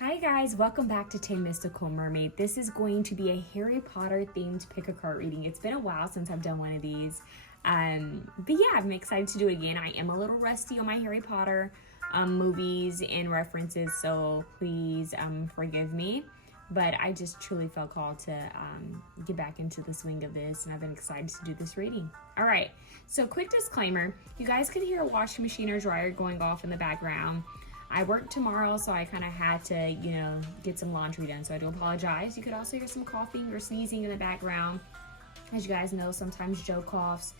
Hi guys, welcome back to 𝘮𝘪𝘱. This is going to be a Harry Potter themed pick a card reading. It's been a while since I've done one of these. But yeah, I'm excited to do it again. I am a little rusty on my Harry Potter movies and references, so please forgive me. But I just truly felt called to get back into the swing of this, and I've been excited to do this reading. All right, so quick disclaimer. You guys could hear a washing machine or dryer going off in the background. I work tomorrow, so I kind of had to, get some laundry done, so I do apologize. You could also hear some coughing or sneezing in the background. As you guys know, sometimes Joe coughs,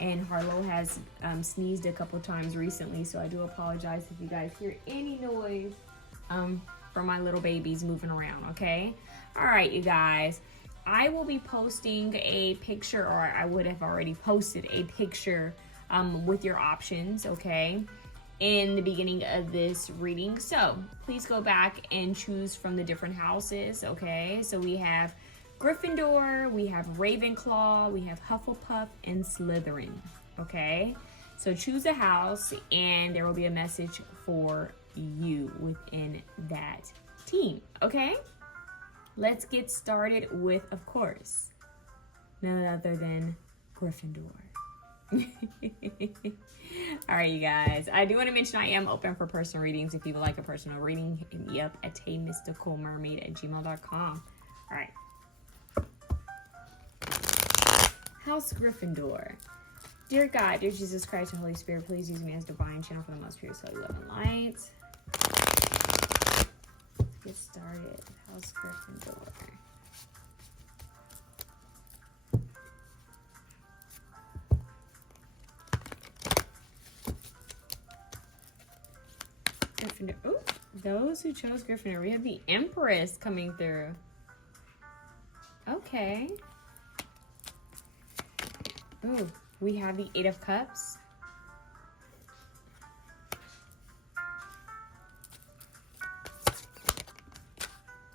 and Harlow has sneezed a couple times recently, so I do apologize if you guys hear any noise from my little babies moving around, okay? All right, you guys. I will be posting a picture, or I would have already posted a picture with your options, okay, in the beginning of this reading. So please go back and choose from the different houses, okay? So we have Gryffindor, we have Ravenclaw, we have Hufflepuff, and Slytherin, okay? So choose a house, and there will be a message for you within that team, okay? Let's get started with, of course, none other than Gryffindor. All right, you guys, I do want to mention I am open for personal readings. If you would like a personal reading, hit me up at 𝑘MysticalMermaidLight@gmail.com. All right. House Gryffindor. Dear God, dear Jesus Christ and Holy Spirit, please use me as divine channel for the most pure soul, love, and light. Let's get started. House Gryffindor. Gryffindor. Ooh, those who chose Gryffindor. We have the Empress coming through. Okay. Ooh, we have the Eight of Cups.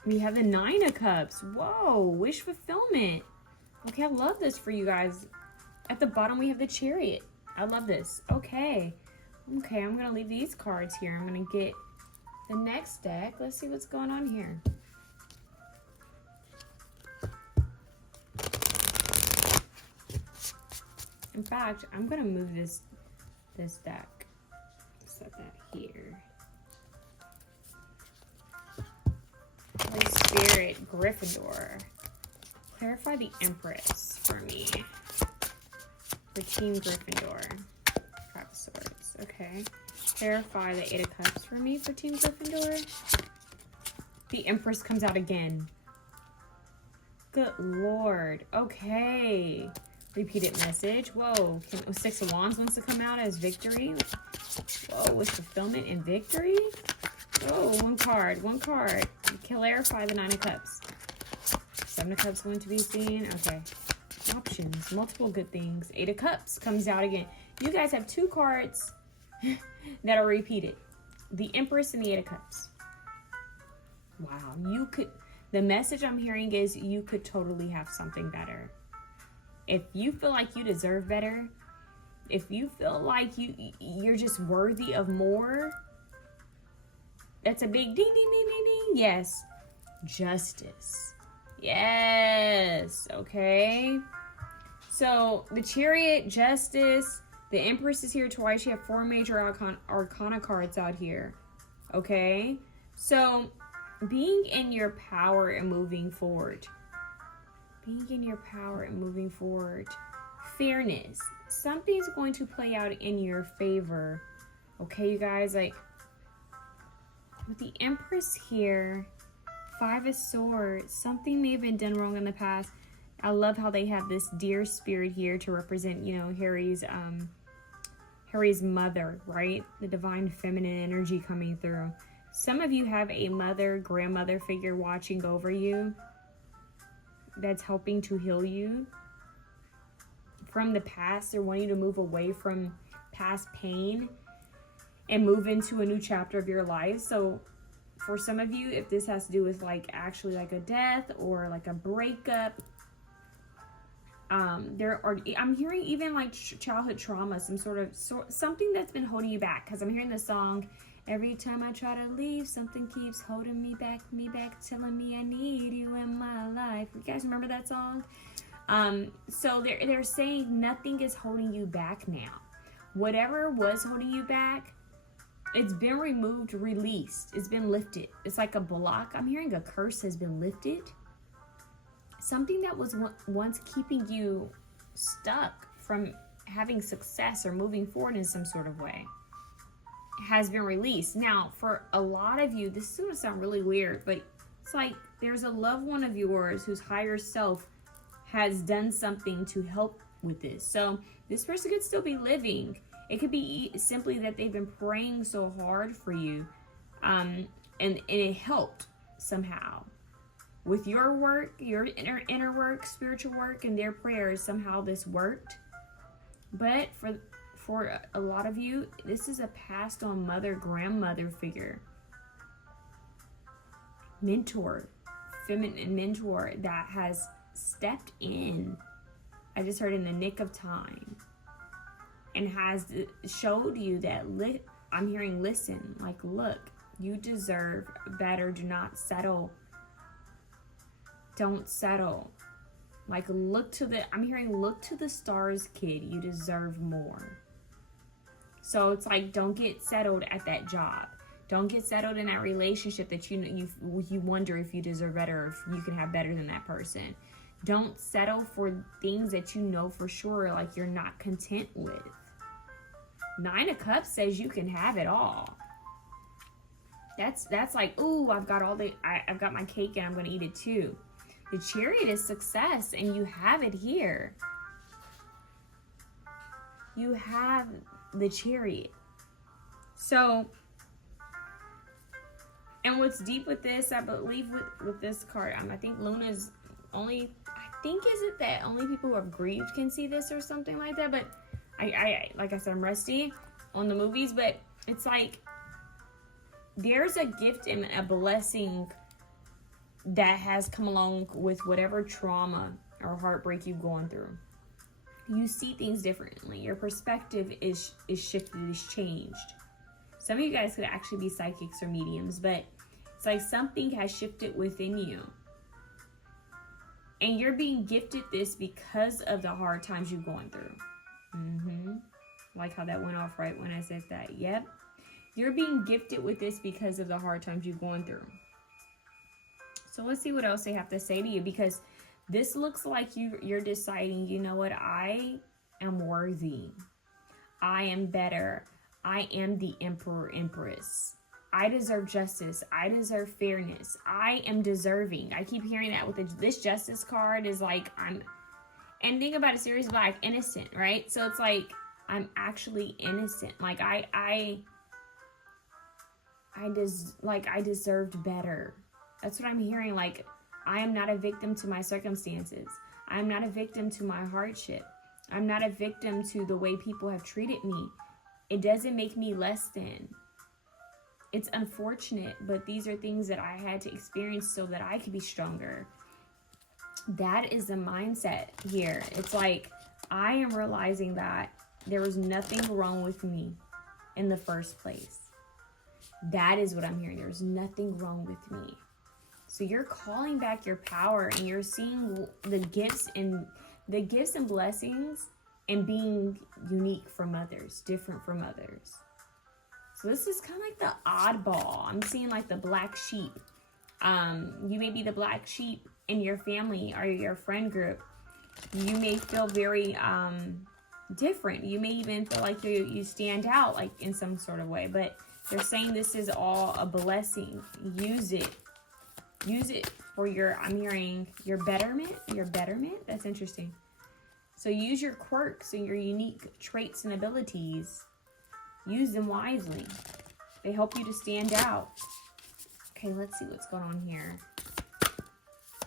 We have the Nine of Cups. Whoa, wish fulfillment. Okay, I love this for you guys. At the bottom, we have the Chariot. I love this. Okay. Okay, I'm going to leave these cards here. I'm going to get the next deck. Let's see what's going on here. In fact, I'm going to move this deck. Set that here. Holy Spirit, Gryffindor. Clarify the Empress for me. For Team Gryffindor. Five of Swords. Okay. Clarify the Eight of Cups for me for Team Gryffindor. The Empress comes out again. Good Lord. Okay. Repeated message. Whoa. Six of Wands wants to come out as victory. Whoa. With fulfillment and victory. Oh, one card. One card. Clarify the Nine of Cups. Seven of Cups going to be seen. Okay. Options. Multiple good things. Eight of Cups comes out again. You guys have two cards that are repeated. The Empress and the Eight of Cups. Wow. The message I'm hearing is you could totally have something better. If you feel like you deserve better, if you feel like you're just worthy of more, that's a big ding, ding, ding, ding, ding. Yes. Justice. Yes. Okay. So the Chariot, Justice, the Empress is here twice. You have four major arcana cards out here. Okay. So being in your power and moving forward. Being in your power and moving forward. Fairness. Something's going to play out in your favor. Okay, you guys? Like, with the Empress here, Five of Swords, something may have been done wrong in the past. I love how they have this deer spirit here to represent, Harry's mother, right? The divine feminine energy coming through. Some of you have a mother, grandmother figure watching over you that's helping to heal you from the past. They're wanting to move away from past pain and move into a new chapter of your life. So for some of you, if this has to do with actually a death or a breakup, I'm hearing even childhood trauma, something that's been holding you back, because I'm hearing the song Every time I try to leave, something keeps holding me back, telling me I need you in my life. You guys remember that song? So they're saying nothing is holding you back now. Whatever was holding you back, it's been removed, released. It's been lifted. It's like a block. I'm hearing a curse has been lifted. Something that was once keeping you stuck from having success or moving forward in some sort of way has been released. Now, for a lot of you, this is going to sound really weird, but it's like there's a loved one of yours whose higher self has done something to help with this. So this person could still be living. It could be simply that they've been praying so hard for you, and it helped somehow with your work, your inner work, spiritual work, and their prayers. Somehow this worked. But for a lot of you, this is a passed on mother, grandmother figure, mentor, feminine mentor that has stepped in. I just heard in the nick of time. And has showed you that, I'm hearing listen, like, look, you deserve better. Do not settle. Don't settle. Like, I'm hearing look to the stars, kid. You deserve more. So it's like, don't get settled at that job. Don't get settled in that relationship that you wonder if you deserve better, or if you can have better than that person. Don't settle for things that you know for sure, like, you're not content with. 9 of Cups says you can have it all. That's like, ooh, I've got my cake and I'm gonna eat it too. The Chariot is success, and you have it here. You have the Chariot. So, and what's deep with this, I believe with this card, I think Luna's only, is it that only people who have grieved can see this or something like that? But I like I said, I'm rusty on the movies, but it's like there's a gift and a blessing that has come along with whatever trauma or heartbreak you've gone through. You see things differently. Your perspective is shifted, is changed. Some of you guys could actually be psychics or mediums, but it's like something has shifted within you. And you're being gifted this because of the hard times you've gone through. Like how that went off right when I said that. Yep. You're being gifted with this because of the hard times you've gone through. So let's see what else they have to say to you, because this looks like you're deciding, you know what, I am worthy. I am better. I am the emperor, empress. I deserve justice. I deserve fairness. I am deserving. I keep hearing that with this justice card is like, and think about it, Sirius Black, innocent, right? So it's like, I'm actually innocent. Like, I deserved better. That's what I'm hearing. Like, I am not a victim to my circumstances. I am not a victim to my hardship. I'm not a victim to the way people have treated me. It doesn't make me less than. It's unfortunate, but these are things that I had to experience so that I could be stronger. That is the mindset here. It's like, I am realizing that there was nothing wrong with me in the first place. That is what I'm hearing. There's nothing wrong with me. So you're calling back your power, and you're seeing the gifts and blessings and being unique from others, different from others. So this is kind of like the oddball. I'm seeing like the black sheep. You may be the black sheep in your family or your friend group. You may feel very different. You may even feel like you stand out, like in some sort of way. But they're saying this is all a blessing. Use it. Use it for I'm hearing your betterment. Your betterment? That's interesting. So use your quirks and your unique traits and abilities. Use them wisely. They help you to stand out. Okay, let's see what's going on here.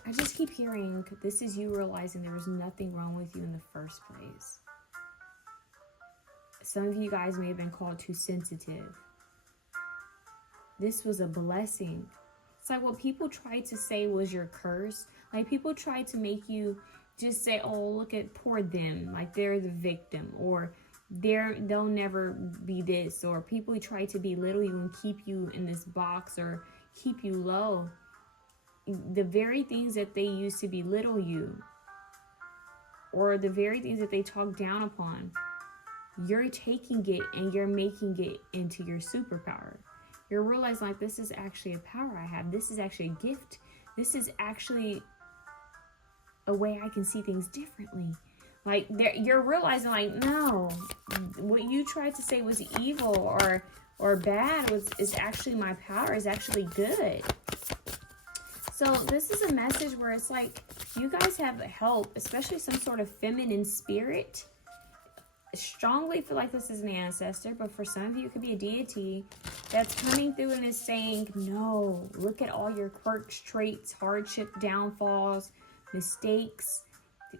I just keep hearing this is you realizing there was nothing wrong with you in the first place. Some of you guys may have been called too sensitive. This was a blessing. It's like what people tried to say was your curse. Like, people tried to make you just say, oh, look at poor them. Like, they're the victim. Or they'll never be this, or people who try to belittle you and keep you in this box or keep you low. The very things that they use to belittle you, or the very things that they talk down upon, you're taking it and you're making it into your superpower. You're realizing, like, this is actually a power I have. This is actually a gift. This is actually a way I can see things differently. Like, you're realizing, like, no, what you tried to say was evil or bad is actually my power, is actually good. So this is a message where it's like, you guys have help, especially some sort of feminine spirit. I strongly feel like this is an ancestor, but for some of you, it could be a deity that's coming through and is saying, no, look at all your quirks, traits, hardship, downfalls, mistakes,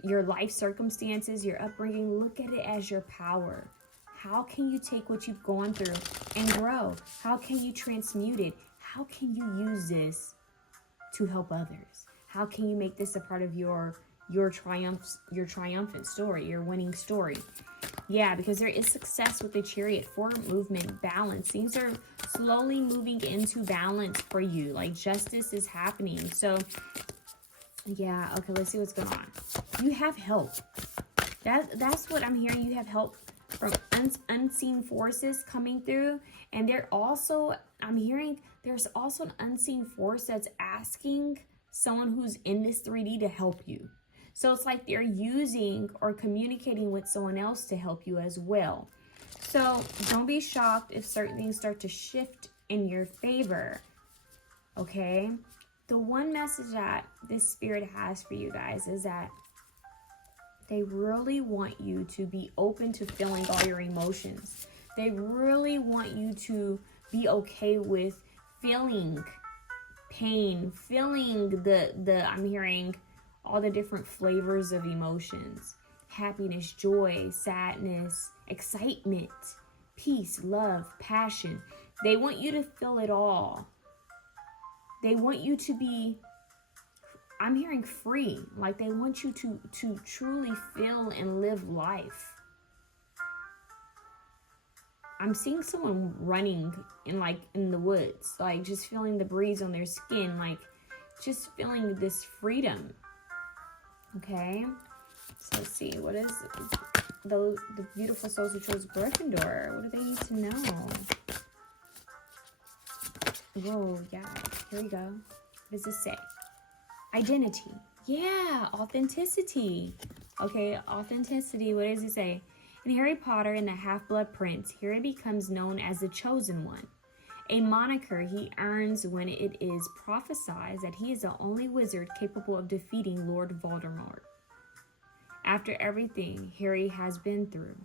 your life circumstances, your upbringing. Look at it as your power. How can you take what you've gone through and grow? How can you transmute it? How can you use this to help others? How can you make this a part of your triumphant story, your winning story? Yeah, because there is success with the Chariot, forward movement, balance. Things are slowly moving into balance for you. Like, justice is happening. So yeah, okay, let's see what's going on. You have help. That's what I'm hearing. You have help from unseen forces coming through. And I'm hearing there's also an unseen force that's asking someone who's in this 3D to help you. So it's like they're using or communicating with someone else to help you as well. So don't be shocked if certain things start to shift in your favor. Okay? The one message that this spirit has for you guys is that they really want you to be open to feeling all your emotions. They really want you to be okay with feeling pain, feeling I'm hearing all the different flavors of emotions. Happiness, joy, sadness, excitement, peace, love, passion. They want you to feel it all. They want you to be, I'm hearing free. Like, they want you to truly feel and live life. I'm seeing someone running in the woods, like just feeling the breeze on their skin, like just feeling this freedom. Okay, so let's see, what is the beautiful souls who chose Gryffindor? What do they need to know? Whoa, yeah, here we go. What does this say? Identity. Yeah, authenticity. Okay, authenticity. What does it say? In Harry Potter and the Half-Blood Prince, Harry becomes known as the Chosen One, a moniker he earns when it is prophesied that he is the only wizard capable of defeating Lord Voldemort. After everything Harry has been through,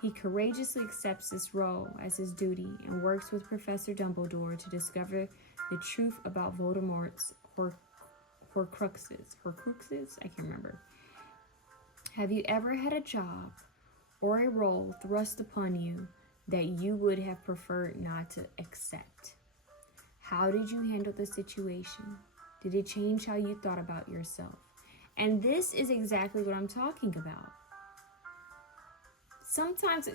he courageously accepts this role as his duty and works with Professor Dumbledore to discover the truth about Voldemort's Horcruxes. Horcruxes? I can't remember. Have you ever had a job or a role thrust upon you that you would have preferred not to accept? How did you handle the situation? Did it change how you thought about yourself? And this is exactly what I'm talking about. Sometimes,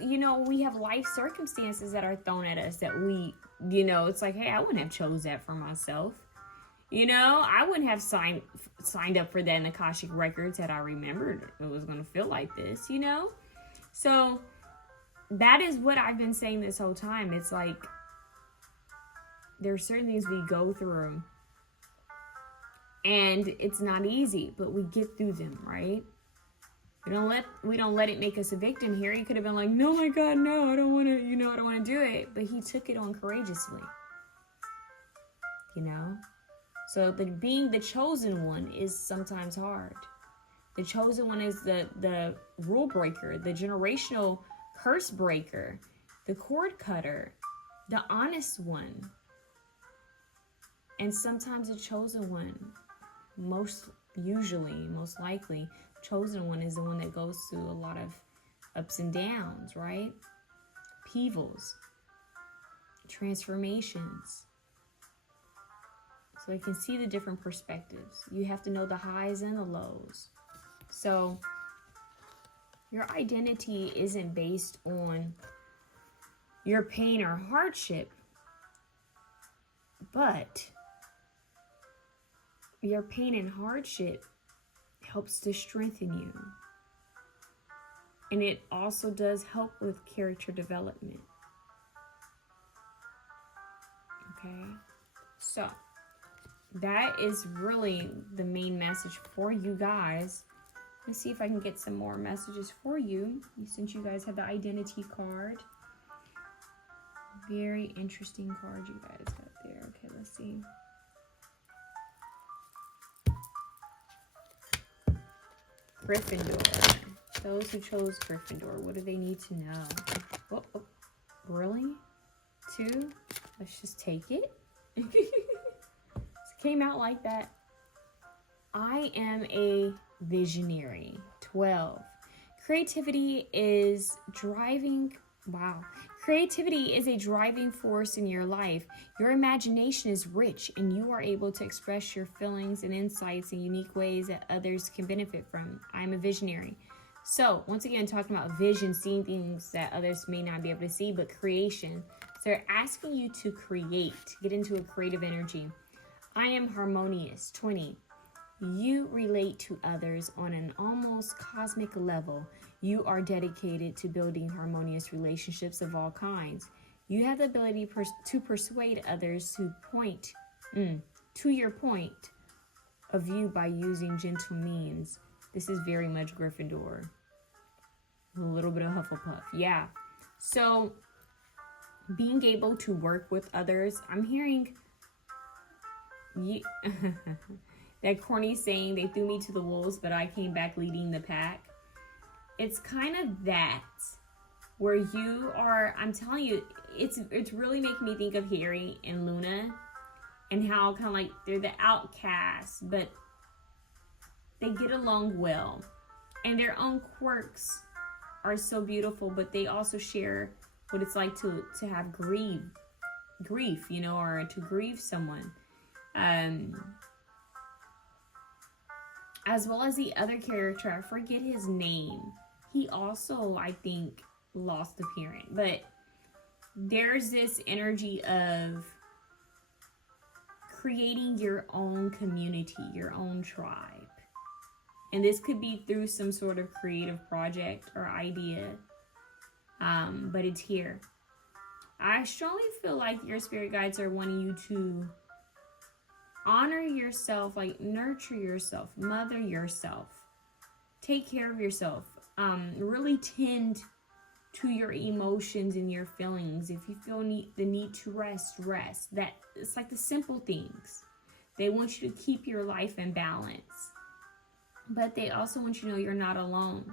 we have life circumstances that are thrown at us that we, it's like, hey, I wouldn't have chose that for myself. I wouldn't have signed up for that in the Akashic Records had I remembered it was going to feel like this, So that is what I've been saying this whole time. It's like there are certain things we go through and it's not easy, but we get through them, right? We don't let it make us a victim here. He could have been like, no, my God, no, I don't want to, I don't want to do it. But he took it on courageously, So being the chosen one is sometimes hard. The chosen one is the rule breaker, the generational curse breaker, the cord cutter, the honest one. And sometimes the chosen one, most likely, chosen one is the one that goes through a lot of ups and downs, right? Upheavals, transformations. So I can see the different perspectives. You have to know the highs and the lows. So Your identity isn't based on your pain or hardship, but your pain and hardship helps to strengthen you. And it also does help with character development. Okay, so that is really the main message for you guys. Let's see if I can get some more messages for you, since you guys have the identity card. Very interesting card you guys got there. Okay, let's see. Gryffindor. Those who chose Gryffindor, what do they need to know? Oh, oh, really? 2? Let's just take it. It came out like that. I am a visionary. 12. Creativity is driving. Wow. Creativity is a driving force in your life. Your imagination is rich and you are able to express your feelings and insights in unique ways that others can benefit from. I'm a visionary. So once again, talking about vision, seeing things that others may not be able to see, but creation. So they're asking you to create, get into a creative energy. I am harmonious. 20. You relate to others on an almost cosmic level. You are dedicated to building harmonious relationships of all kinds. You have the ability to persuade others to your point of view by using gentle means. This is very much Gryffindor. A little bit of Hufflepuff. Yeah. So being able to work with others, I'm hearing you that corny saying, they threw me to the wolves, but I came back leading the pack. It's kind of that, where you are, I'm telling you, it's really making me think of Harry and Luna, and how kind of like they're the outcasts, but they get along well. And their own quirks are so beautiful, but they also share what it's like to have grief, you know, or to grieve someone. As well as the other character, I forget his name. He also, I think, lost a parent. But there's this energy of creating your own community, your own tribe. And this could be through some sort of creative project or idea. But it's here. I strongly feel like your spirit guides are wanting you to honor yourself, like nurture yourself, mother yourself, take care of yourself, really tend to your emotions and your feelings. If you feel the need to rest. That it's like the simple things. They want you to keep your life in balance, but they also want you to know you're not alone.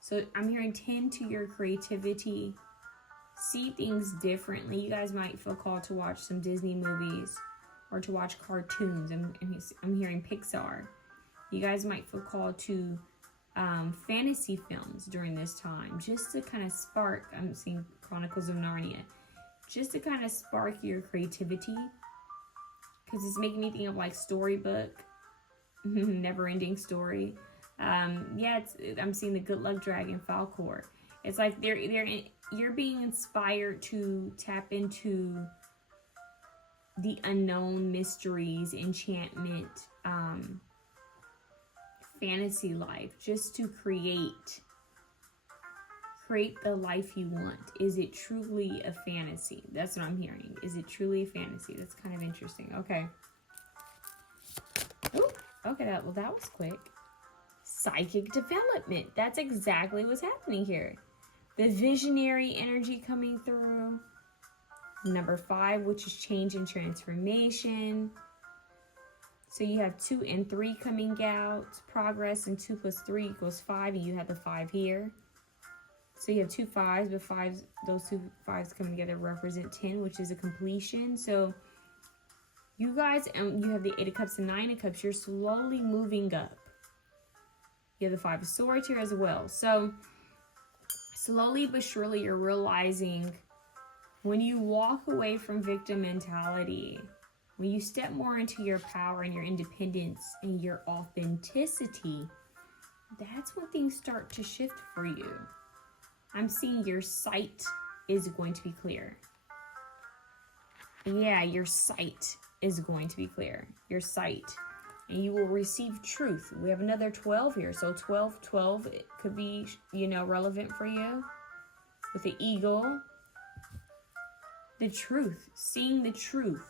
So I'm hearing tend to your creativity, see things differently. You guys might feel called to watch some Disney movies or to watch cartoons. I'm hearing Pixar. You guys might feel called to fantasy films during this time, just to kind of spark. I'm seeing Chronicles of Narnia, just to kind of spark your creativity, because it's making me think of like storybook, never-ending story. Yeah, I'm seeing the Good Luck Dragon, Falcor. It's like you're being inspired to tap into the unknown, mysteries, enchantment, fantasy life, just to create the life you want. Is it truly a fantasy? That's what I'm hearing. Is it truly a fantasy? That's kind of interesting. Okay. Oh, okay, that was quick. Psychic development. That's exactly what's happening here. The visionary energy coming through. Number 5, which is change and transformation. So you have 2 and 3 coming out. Progress, and 2 plus 3 equals 5, and you have the 5 here. So you have 2 5s, but those 2 5s coming together represent 10, which is a completion. So you guys, you have the 8 of Cups and 9 of Cups. You're slowly moving up. You have the 5 of Swords here as well. So slowly but surely you're realizing, when you walk away from victim mentality, when you step more into your power and your independence and your authenticity, that's when things start to shift for you. I'm seeing your sight is going to be clear. Yeah, your sight is going to be clear. Your sight. And you will receive truth. We have another 12 here. So 12, it could be, relevant for you. With the eagle. The truth. Seeing the truth.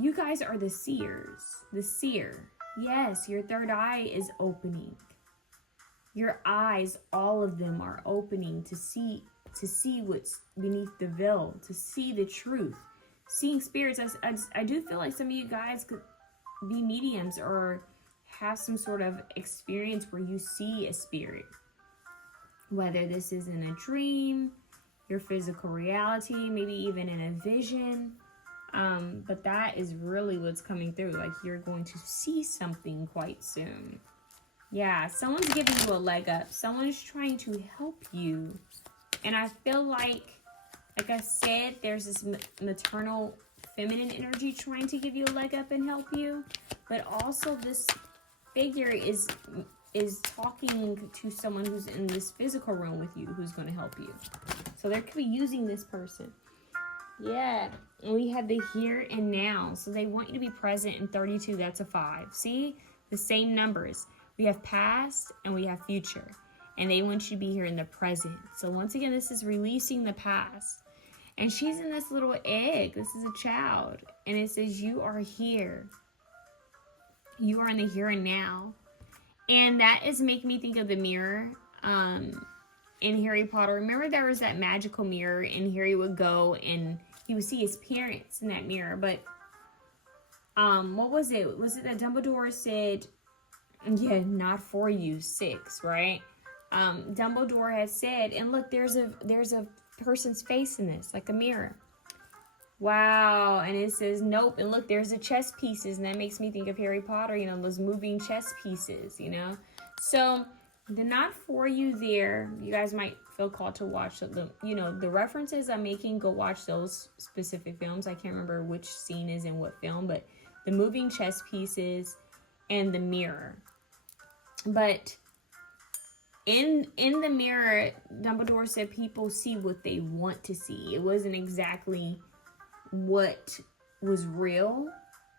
You guys are the seers. The seer. Yes, your third eye is opening. Your eyes, all of them are opening to see what's beneath the veil, to see the truth. Seeing spirits. I do feel like some of you guys could be mediums or have some sort of experience where you see a spirit. Whether this is in a dream, your physical reality, maybe even in a vision. But that is really what's coming through. Like you're going to see something quite soon. Yeah, someone's giving you a leg up. Someone's trying to help you. And I feel like I said, there's this maternal feminine energy trying to give you a leg up and help you. But also this figure is talking to someone who's in this physical realm with you who's going to help you. So they could be using this person. Yeah, we have the here and now. So they want you to be present in 32. That's a 5. See? The same numbers. We have past and we have future. And they want you to be here in the present. So once again, this is releasing the past. And she's in this little egg. This is a child. And it says, you are here. You are in the here and now. And that is making me think of the mirror in Harry Potter. Remember there was that magical mirror and Harry would go and he would see his parents in that mirror. But what was it? Was it that Dumbledore said, yeah, not for you, 6, right? Dumbledore had said, and look, there's a person's face in this, like a mirror. Wow. And it says nope, and look, there's the chess pieces, and that makes me think of Harry Potter, those moving chess pieces, so the not for you there. You guys might feel called to watch the references I'm making. Go watch those specific films. I can't remember which scene is in what film, but the moving chess pieces and the mirror. But in the mirror, Dumbledore said people see what they want to see. It wasn't exactly what was real.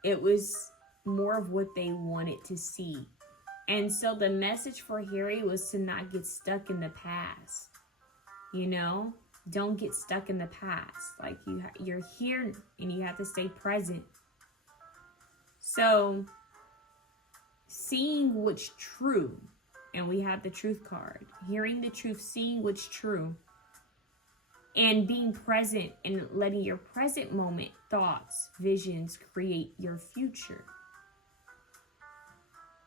It was more of what they wanted to see. And so the message for Harry was to not get stuck in the past. Don't get stuck in the past. Like you're here and you have to stay present. So seeing what's true. And we have the truth card. Hearing the truth, seeing what's true. And being present and letting your present moment, thoughts, visions create your future.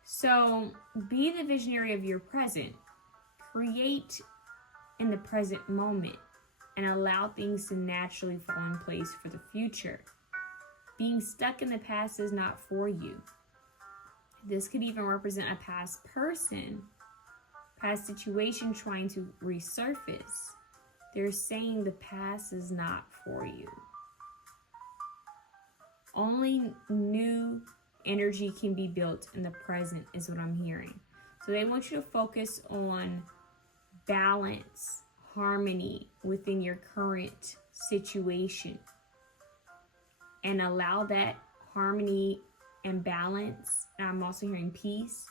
So be the visionary of your present. Create in the present moment. And allow things to naturally fall in place for the future. Being stuck in the past is not for you. This could even represent a past person, past situation trying to resurface. They're saying the past is not for you. Only new energy can be built in the present is what I'm hearing. So they want you to focus on balance, harmony within your current situation. And allow that harmony and balance, and I'm also hearing peace,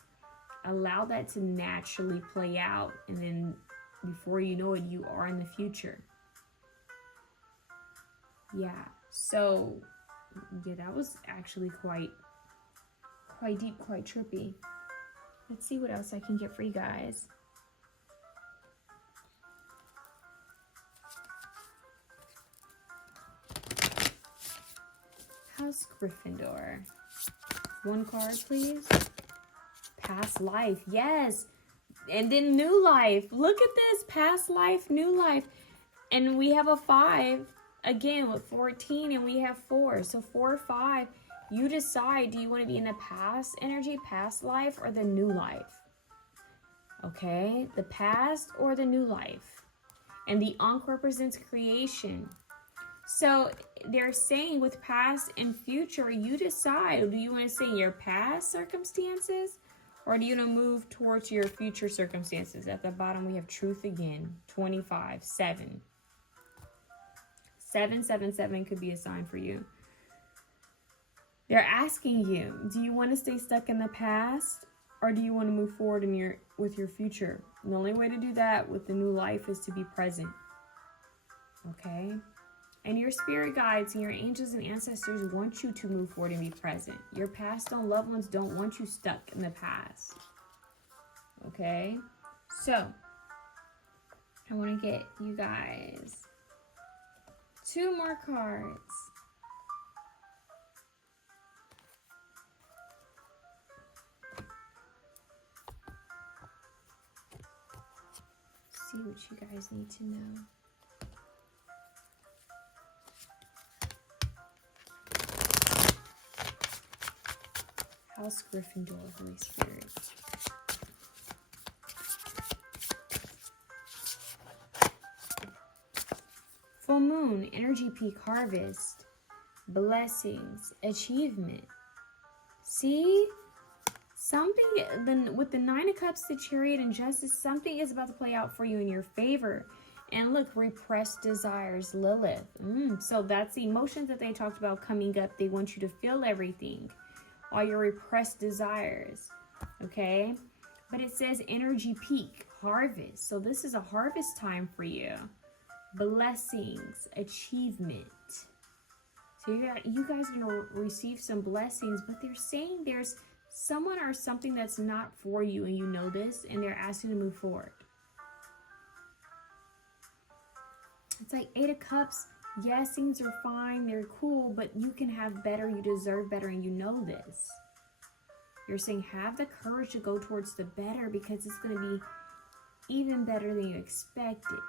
allow that to naturally play out, and then before you know it, you are in the future. Yeah, so yeah, that was actually quite deep, quite trippy. Let's see what else I can get for you guys. House Gryffindor. 1 card, please. Past life. Yes. And then new life. Look at this. Past life, new life. And we have a 5. Again, with 14. And we have 4. So 4, 5. You decide. Do you want to be in the past energy, past life, or the new life? Okay. The past or the new life. And the Ankh represents creation. So they're saying with past and future, you decide. Do you want to stay in your past circumstances Or do you want to move towards your future circumstances? At the bottom, we have truth again. 25, 7. 777 could be a sign for you. They're asking you, do you want to stay stuck in the past? Or do you want to move forward with your future? And the only way to do that with the new life is to be present. Okay? And your spirit guides and your angels and ancestors want you to move forward and be present. Your past and loved ones don't want you stuck in the past. Okay? So, I want to get you guys 2 more cards. See what you guys need to know. House Gryffindor, Holy Spirit. Full moon, energy peak, harvest, blessings, achievement. See? Something, with the 9 of Cups, the Chariot, and Justice, something is about to play out for you in your favor. And look, repressed desires, Lilith. So that's the emotions that they talked about coming up. They want you to feel everything. All your repressed desires. Okay? But it says energy peak, harvest. So this is a harvest time for you. Blessings, achievement. So you guys are going to receive some blessings, but they're saying there's someone or something that's not for you, and you know this, and they're asking to move forward. It's like 8 of Cups. Yes, things are fine, they're cool, but you can have better, you deserve better, and you know this. You're saying have the courage to go towards the better, because it's going to be even better than you expected.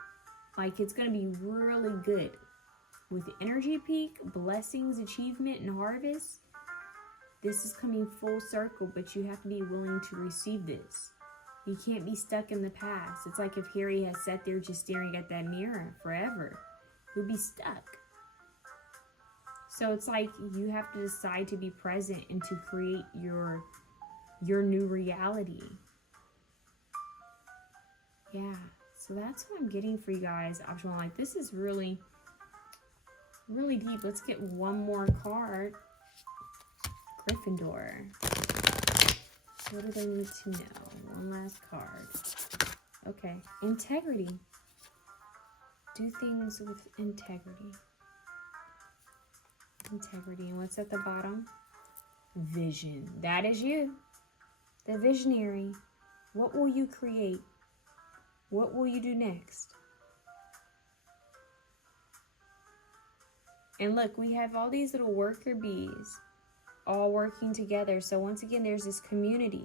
Like, it's going to be really good. With energy peak, blessings, achievement, and harvest, this is coming full circle, but you have to be willing to receive this. You can't be stuck in the past. It's like if Harry has sat there just staring at that mirror forever. He'll be stuck. So it's like you have to decide to be present and to create your new reality. Yeah, so that's what I'm getting for you guys. Option 1, like, this is really, really deep. Let's get one more card. Gryffindor. What do they need to know? One last card. Okay. Integrity. Do things with integrity. Integrity. And what's at the bottom? Vision. That is you. The visionary. What will you create? What will you do next? And look, we have all these little worker bees all working together. So once again, there's this community.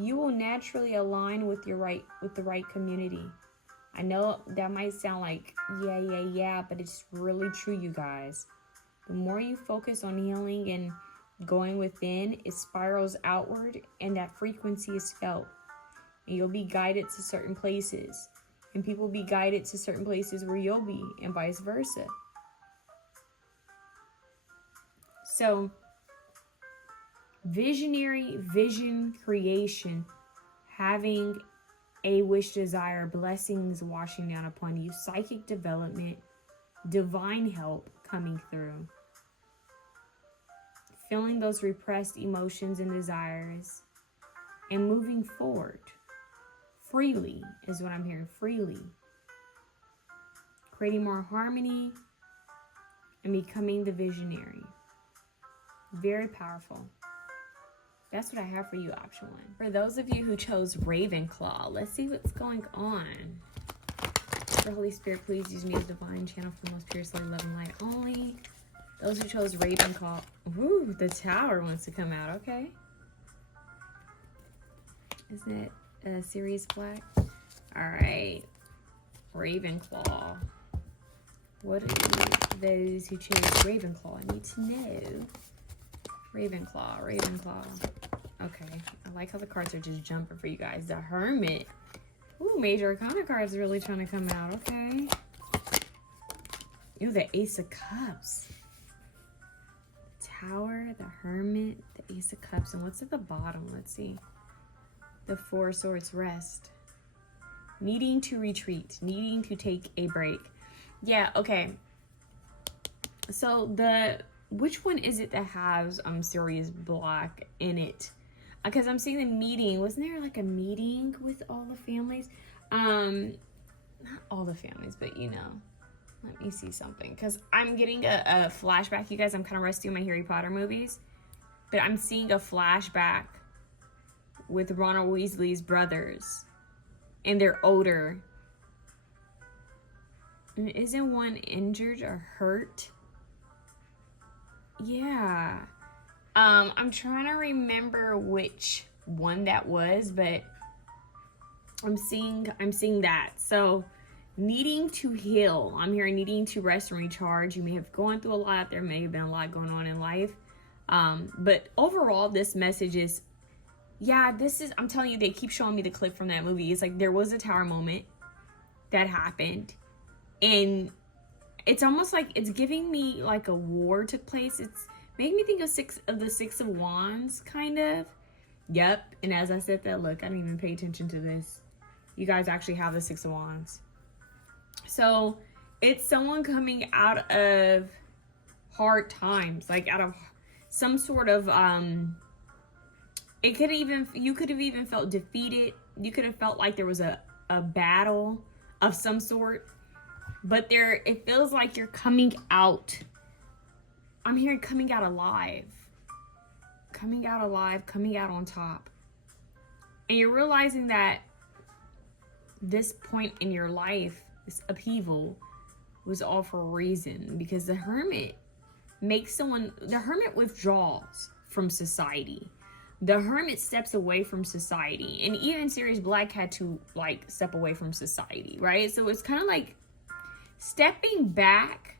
You will naturally align with the right community. I know that might sound like yeah, but it's really true, you guys. The more you focus on healing and going within, it spirals outward, and that frequency is felt. And you'll be guided to certain places, and people will be guided to certain places where you'll be, and vice versa. So, visionary, vision creation, having a wish, desire, blessings washing down upon you, psychic development, divine help coming through, feeling those repressed emotions and desires, and moving forward freely is what I'm hearing. Freely. Creating more harmony and becoming the visionary. Very powerful. That's what I have for you, option 1. For those of you who chose Ravenclaw, let's see what's going on. For Holy Spirit, please use me as divine channel for the most pure, slowly, love, and light only. Those who chose Ravenclaw, ooh, the Tower wants to come out, okay. Isn't it Sirius Black? All right, Ravenclaw. What do those who chose Ravenclaw need to know? Ravenclaw. Okay, I like how the cards are just jumping for you guys. The Hermit. Ooh, Major Arcana cards are really trying to come out. Okay. Ooh, the Ace of Cups. Tower, the Hermit, the Ace Ace of Cups. And what's at the bottom? Let's see. The Four of Swords, rest. Needing to retreat. Needing to take a break. Yeah, okay. So which one is it that has Sirius Black in it? Because I'm seeing the meeting. Wasn't there like a meeting with all the families? Not all the families, but you know. Let me see something. Because I'm getting a flashback. You guys, I'm kind of rusty on my Harry Potter movies. But I'm seeing a flashback with Ronald Weasley's brothers. And they're older. And isn't one injured or hurt? Yeah. I'm trying to remember which one that was, but I'm seeing that. So needing to heal. I'm hearing needing to rest and recharge. You may have gone through a lot. There may have been a lot going on in life. But overall, this message is, yeah, I'm telling you, they keep showing me the clip from that movie. It's like there was a tower moment that happened. And it's almost like it's giving me like a war took place. It's making me think of the Six of Wands, kind of. Yep. And as I said that, look, I didn't even pay attention to this. You guys actually have the Six of Wands. So it's someone coming out of hard times, like out of some sort of, you could have even felt defeated. You could have felt like there was a battle of some sort. But it feels like you're coming out. I'm hearing coming out alive. Coming out alive, coming out on top. And you're realizing that this point in your life, this upheaval, was all for a reason. Because the Hermit withdraws from society. The Hermit steps away from society. And even Sirius Black had to, like, step away from society, right? So it's kind of like stepping back.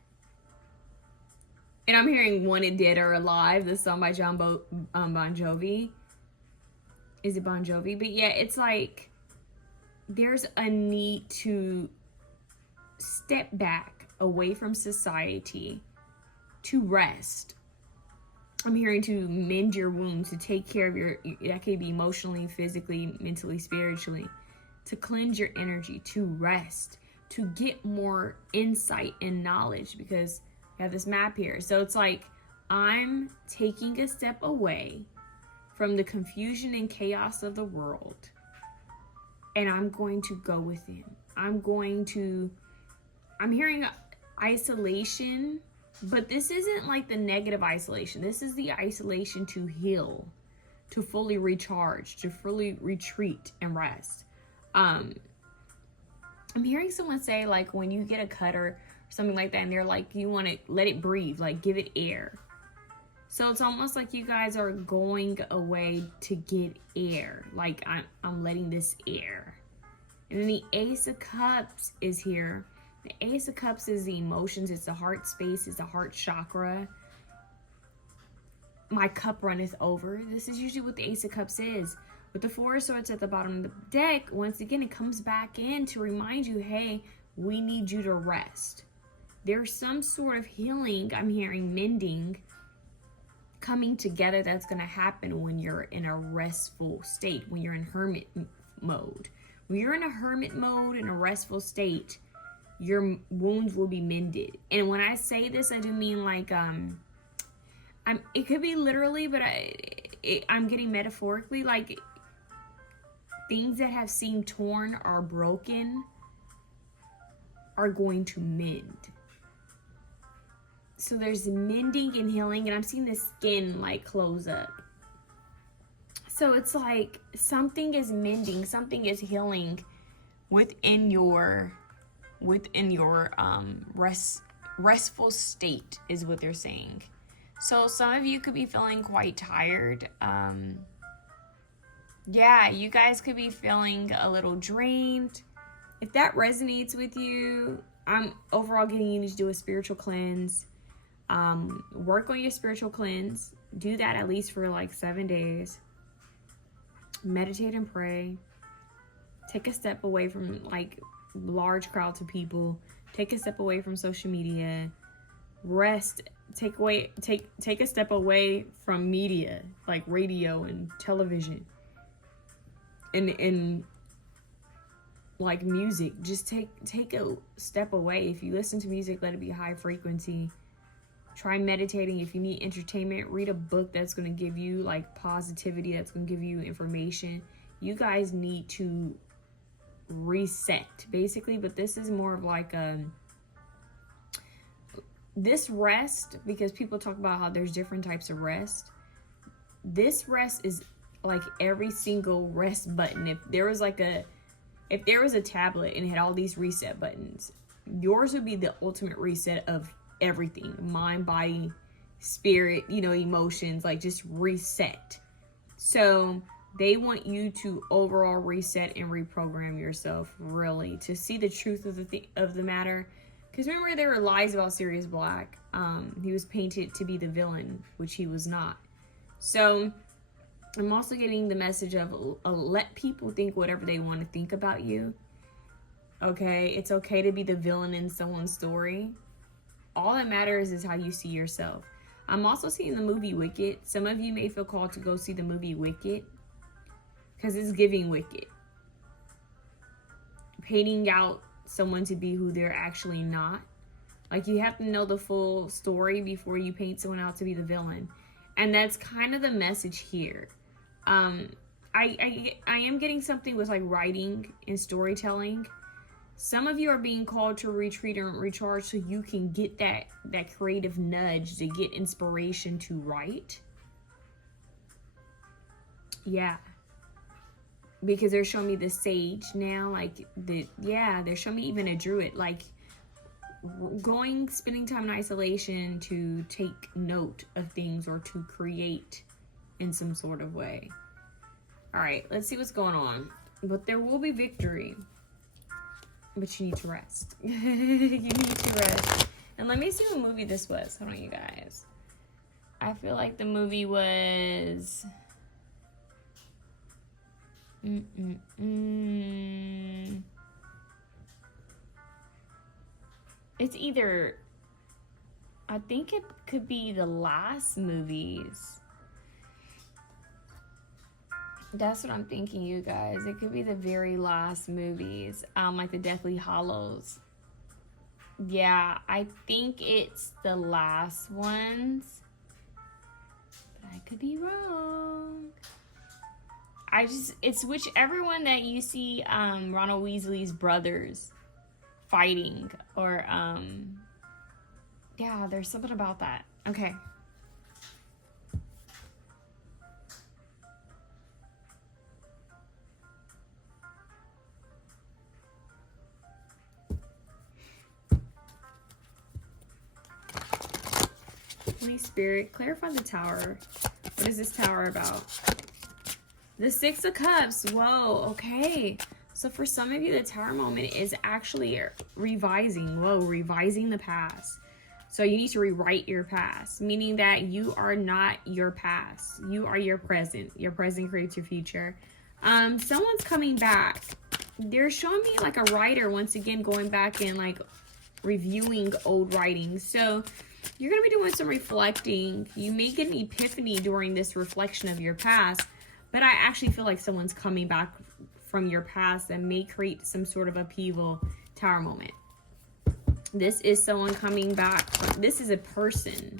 And I'm hearing Wanted Dead or Alive, the song by Bon Jovi. Is it Bon Jovi? But yeah, it's like there's a need to step back away from society to rest. I'm hearing to mend your wounds, to take care of that could be emotionally, physically, mentally, spiritually, to cleanse your energy, to rest, to get more insight and knowledge, because we have this map here. So it's like I'm taking a step away from the confusion and chaos of the world, and I'm going to go within. I'm hearing isolation, but this isn't like the negative isolation. This is the isolation to heal, to fully recharge, to fully retreat and rest. I'm hearing someone say, like, when you get a cut or something like that, and they're like, you want to let it breathe, like give it air. So it's almost like you guys are going away to get air. Like I'm letting this air. And then the Ace of Cups is here. The Ace of Cups is the emotions. It's the heart space. It's the heart chakra. My cup runneth over. This is usually what the Ace of Cups is. With the Four of Swords at the bottom of the deck, once again, it comes back in to remind you, hey, we need you to rest. There's some sort of healing, I'm hearing mending, coming together that's going to happen when you're in a restful state, when you're in hermit mode. When you're in a hermit mode, in a restful state, your wounds will be mended. And when I say this, I do mean like, it could be literally, but I'm getting metaphorically, like things that have seemed torn or broken are going to mend. So there's mending and healing, and I'm seeing the skin like close up. So it's like something is mending, something is healing within your restful state is what they're saying. So some of you could be feeling quite tired. Yeah, you guys could be feeling a little drained. If that resonates with you, I'm overall getting you to do a spiritual cleanse. Work on your spiritual cleanse. Do that at least for like 7 days. Meditate and pray. Take a step away from like large crowds of people. Take a step away from social media. Rest. take a step away from media like radio and television and like music. Just take a step away. If you listen to music, let it be high frequency. Try meditating. If you need entertainment, read a book that's going to give you like positivity, that's going to give you information. You guys need to reset basically, but this is more of like this rest, because people talk about how there's different types of rest. This rest is like every single rest button. If there was a tablet and it had all these reset buttons, yours would be the ultimate reset of everything. Mind, body, spirit, you know, emotions, like just reset. So they want you to overall reset and reprogram yourself, really, to see the truth of the matter. Because remember, there were lies about Sirius Black. He was painted to be the villain, which he was not. So I'm also getting the message of let people think whatever they want to think about you. Okay, it's okay to be the villain in someone's story. All that matters is how you see yourself. I'm also seeing the movie Wicked. Some of you may feel called to go see the movie Wicked because it's giving Wicked. Painting out someone to be who they're actually not. Like, you have to know the full story before you paint someone out to be the villain. And that's kind of the message here. I am getting something with like writing and storytelling. Some of you are being called to retreat and recharge so you can get that creative nudge to get inspiration to write. Yeah. Because they're showing me the sage now, like they're showing me even a druid, like spending time in isolation to take note of things or to create in some sort of way. All right, let's see what's going on. But there will be victory. But you need to rest. You need to rest. And let me see what movie this was. Hold on, you guys. I feel like the movie was... It's either... I think it could be the last movies. That's what I'm thinking, you guys. It could be the very last movies, like the Deathly Hallows. Yeah, I think it's the last ones, but I could be wrong. It's whichever one that you see Ronald Weasley's brothers fighting, or yeah, there's something about that. Okay. Holy Spirit, clarify the tower. What is this tower about? The Six of Cups. Whoa, okay. So for some of you, the tower moment is actually revising. Whoa, revising the past. So you need to rewrite your past, meaning that you are not your past. You are your present. Your present creates your future. Someone's coming back. They're showing me like a writer, once again, going back and like reviewing old writings. So you're going to be doing some reflecting. You may get an epiphany during this reflection of your past, but I actually feel like someone's coming back from your past that may create some sort of upheaval tower moment. This is someone coming back. This is a person.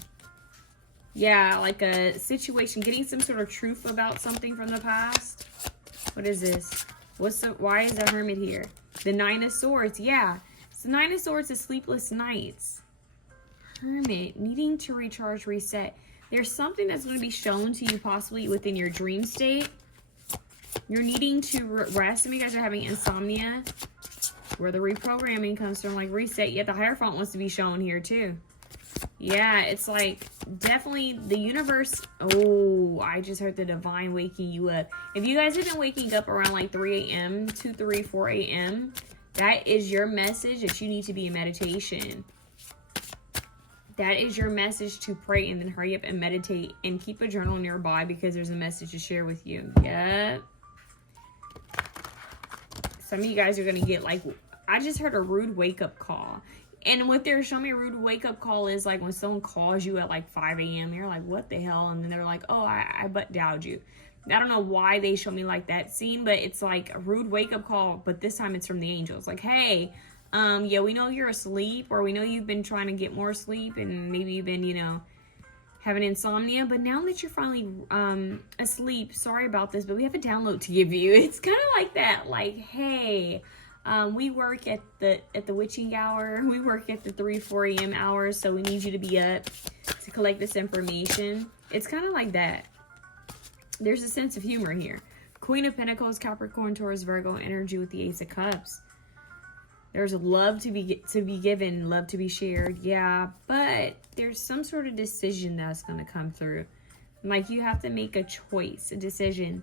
Yeah, like a situation, getting some sort of truth about something from the past. What is this? Why is the Hermit here? The Nine of Swords. Yeah, it's the Nine of Swords is sleepless nights. Hermit, needing to recharge, reset. There's something that's going to be shown to you possibly within your dream state. You're needing to rest. Some of you guys are having insomnia, where the reprogramming comes from, like reset. Yet the Hierophant wants to be shown here too. Yeah, it's like definitely the universe. Oh, I just heard the divine waking you up. If you guys have been waking up around like 3 a.m., 2, 3, 4 a.m., that is your message that you need to be in meditation. That is your message to pray and then hurry up and meditate and keep a journal nearby because there's a message to share with you. Yep. Some of you guys are going to get like, I just heard a rude wake up call. And what they're showing me a rude wake-up call is like when someone calls you at like 5 a.m. You're like, what the hell? And then they're like, oh, I butt dialed you. I don't know why they show me like that scene, but it's like a rude wake-up call, but this time it's from the angels. Like, hey, yeah, we know you're asleep, or we know you've been trying to get more sleep, and maybe you've been, you know, having insomnia, but now that you're finally asleep, sorry about this, but we have a download to give you. It's kind of like that, like, hey, we work at the witching hour, we work at the 3-4 a.m. hours, so we need you to be up to collect this information. It's kind of like that. There's a sense of humor here. Queen of Pentacles, Capricorn, Taurus, Virgo energy with the Ace of Cups. There's love to be given, love to be shared, yeah, but there's some sort of decision that's going to come through. Like, you have to make a choice, a decision.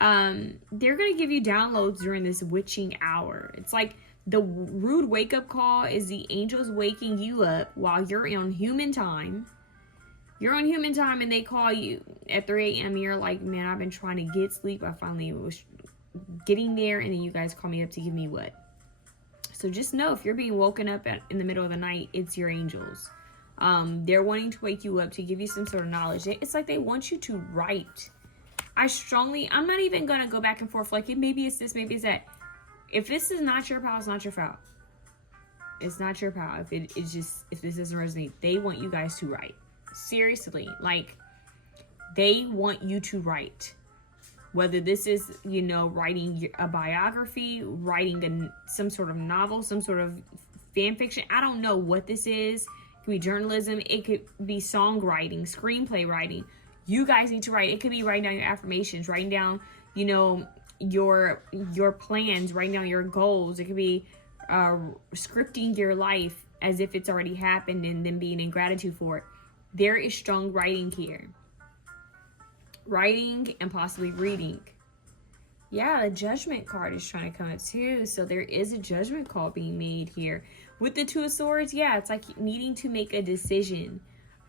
They're going to give you downloads during this witching hour. It's like the rude wake-up call is the angels waking you up while you're on human time. You're on human time and they call you at 3 a.m. You're like, man, I've been trying to get sleep. I finally was getting there, and then you guys call me up to give me what? So just know, if you're being woken up in the middle of the night, it's your angels. They're wanting to wake you up to give you some sort of knowledge. It's like they want you to write. I'm not even going to go back and forth. Like, maybe it's this, maybe it's that. If this is not your pal, it's not your fault. It's not your pal. If this doesn't resonate, they want you guys to write. Seriously. Like, they want you to write. Whether this is, you know, writing a biography, writing some sort of novel, some sort of fan fiction. I don't know what this is. It could be journalism. It could be songwriting, screenplay writing. You guys need to write. It could be writing down your affirmations, writing down, you know, your plans, writing down your goals. It could be scripting your life as if it's already happened and then being in gratitude for it. There is strong writing here. Writing and possibly reading. Yeah, the Judgment card is trying to come up too. So there is a judgment call being made here. With the Two of Swords, yeah, it's like needing to make a decision.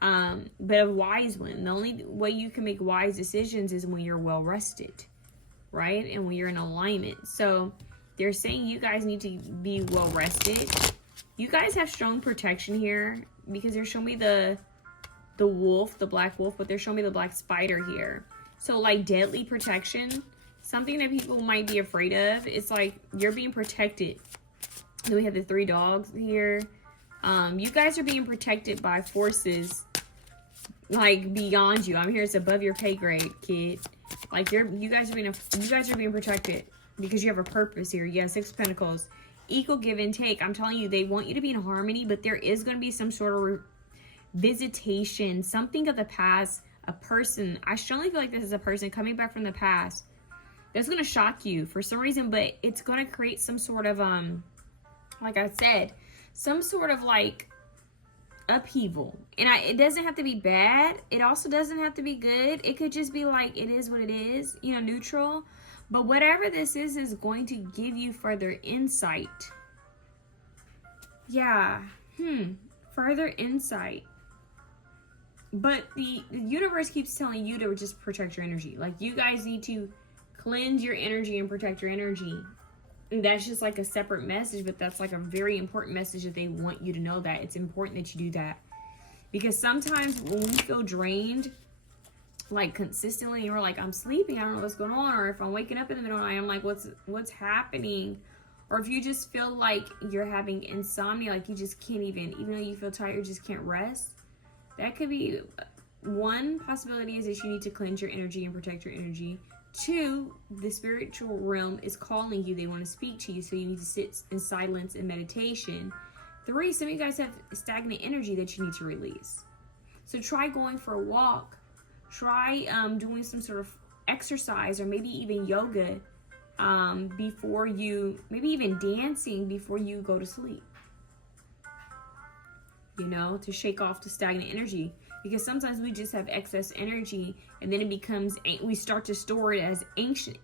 But a wise one. The only way you can make wise decisions is when you're well rested, right? And when you're in alignment. So they're saying you guys need to be well rested. You guys have strong protection here because they're showing me the wolf, the black wolf, but they're showing me the black spider here. So like deadly protection, something that people might be afraid of. It's like you're being protected. Then we have the 3 dogs here. You guys are being protected by forces like beyond you. I'm here. It's above your pay grade, kid. Like you guys are being protected because you have a purpose here. Yeah, 6 of Pentacles, equal give and take. I'm telling you, they want you to be in harmony, but there is going to be some sort of visitation, something of the past, a person. I strongly feel like this is a person coming back from the past that's going to shock you for some reason, but it's going to create some sort of like I said, some sort of like upheaval. And it doesn't have to be bad, it also doesn't have to be good. It could just be like, it is what it is, you know, neutral. But whatever this is going to give you further insight. Yeah, further insight. But the universe keeps telling you to just protect your energy. Like, you guys need to cleanse your energy and protect your energy. And that's just like a separate message, but that's like a very important message that they want you to know that. It's important that you do that. Because sometimes when we feel drained, like consistently, and we're like, I'm sleeping, I don't know what's going on. Or if I'm waking up in the middle of the night, I'm like, what's happening? Or if you just feel like you're having insomnia, like you just can't even though you feel tired, you just can't rest. That could be one possibility, is that you need to cleanse your energy and protect your energy. 2, the spiritual realm is calling you. They want to speak to you, so you need to sit in silence and meditation. 3, some of you guys have stagnant energy that you need to release. So try going for a walk. Try doing some sort of exercise, or maybe even yoga before you, maybe even dancing before you go to sleep. You know, to shake off the stagnant energy. Because sometimes we just have excess energy, and then it becomes, we start to store it as ancient.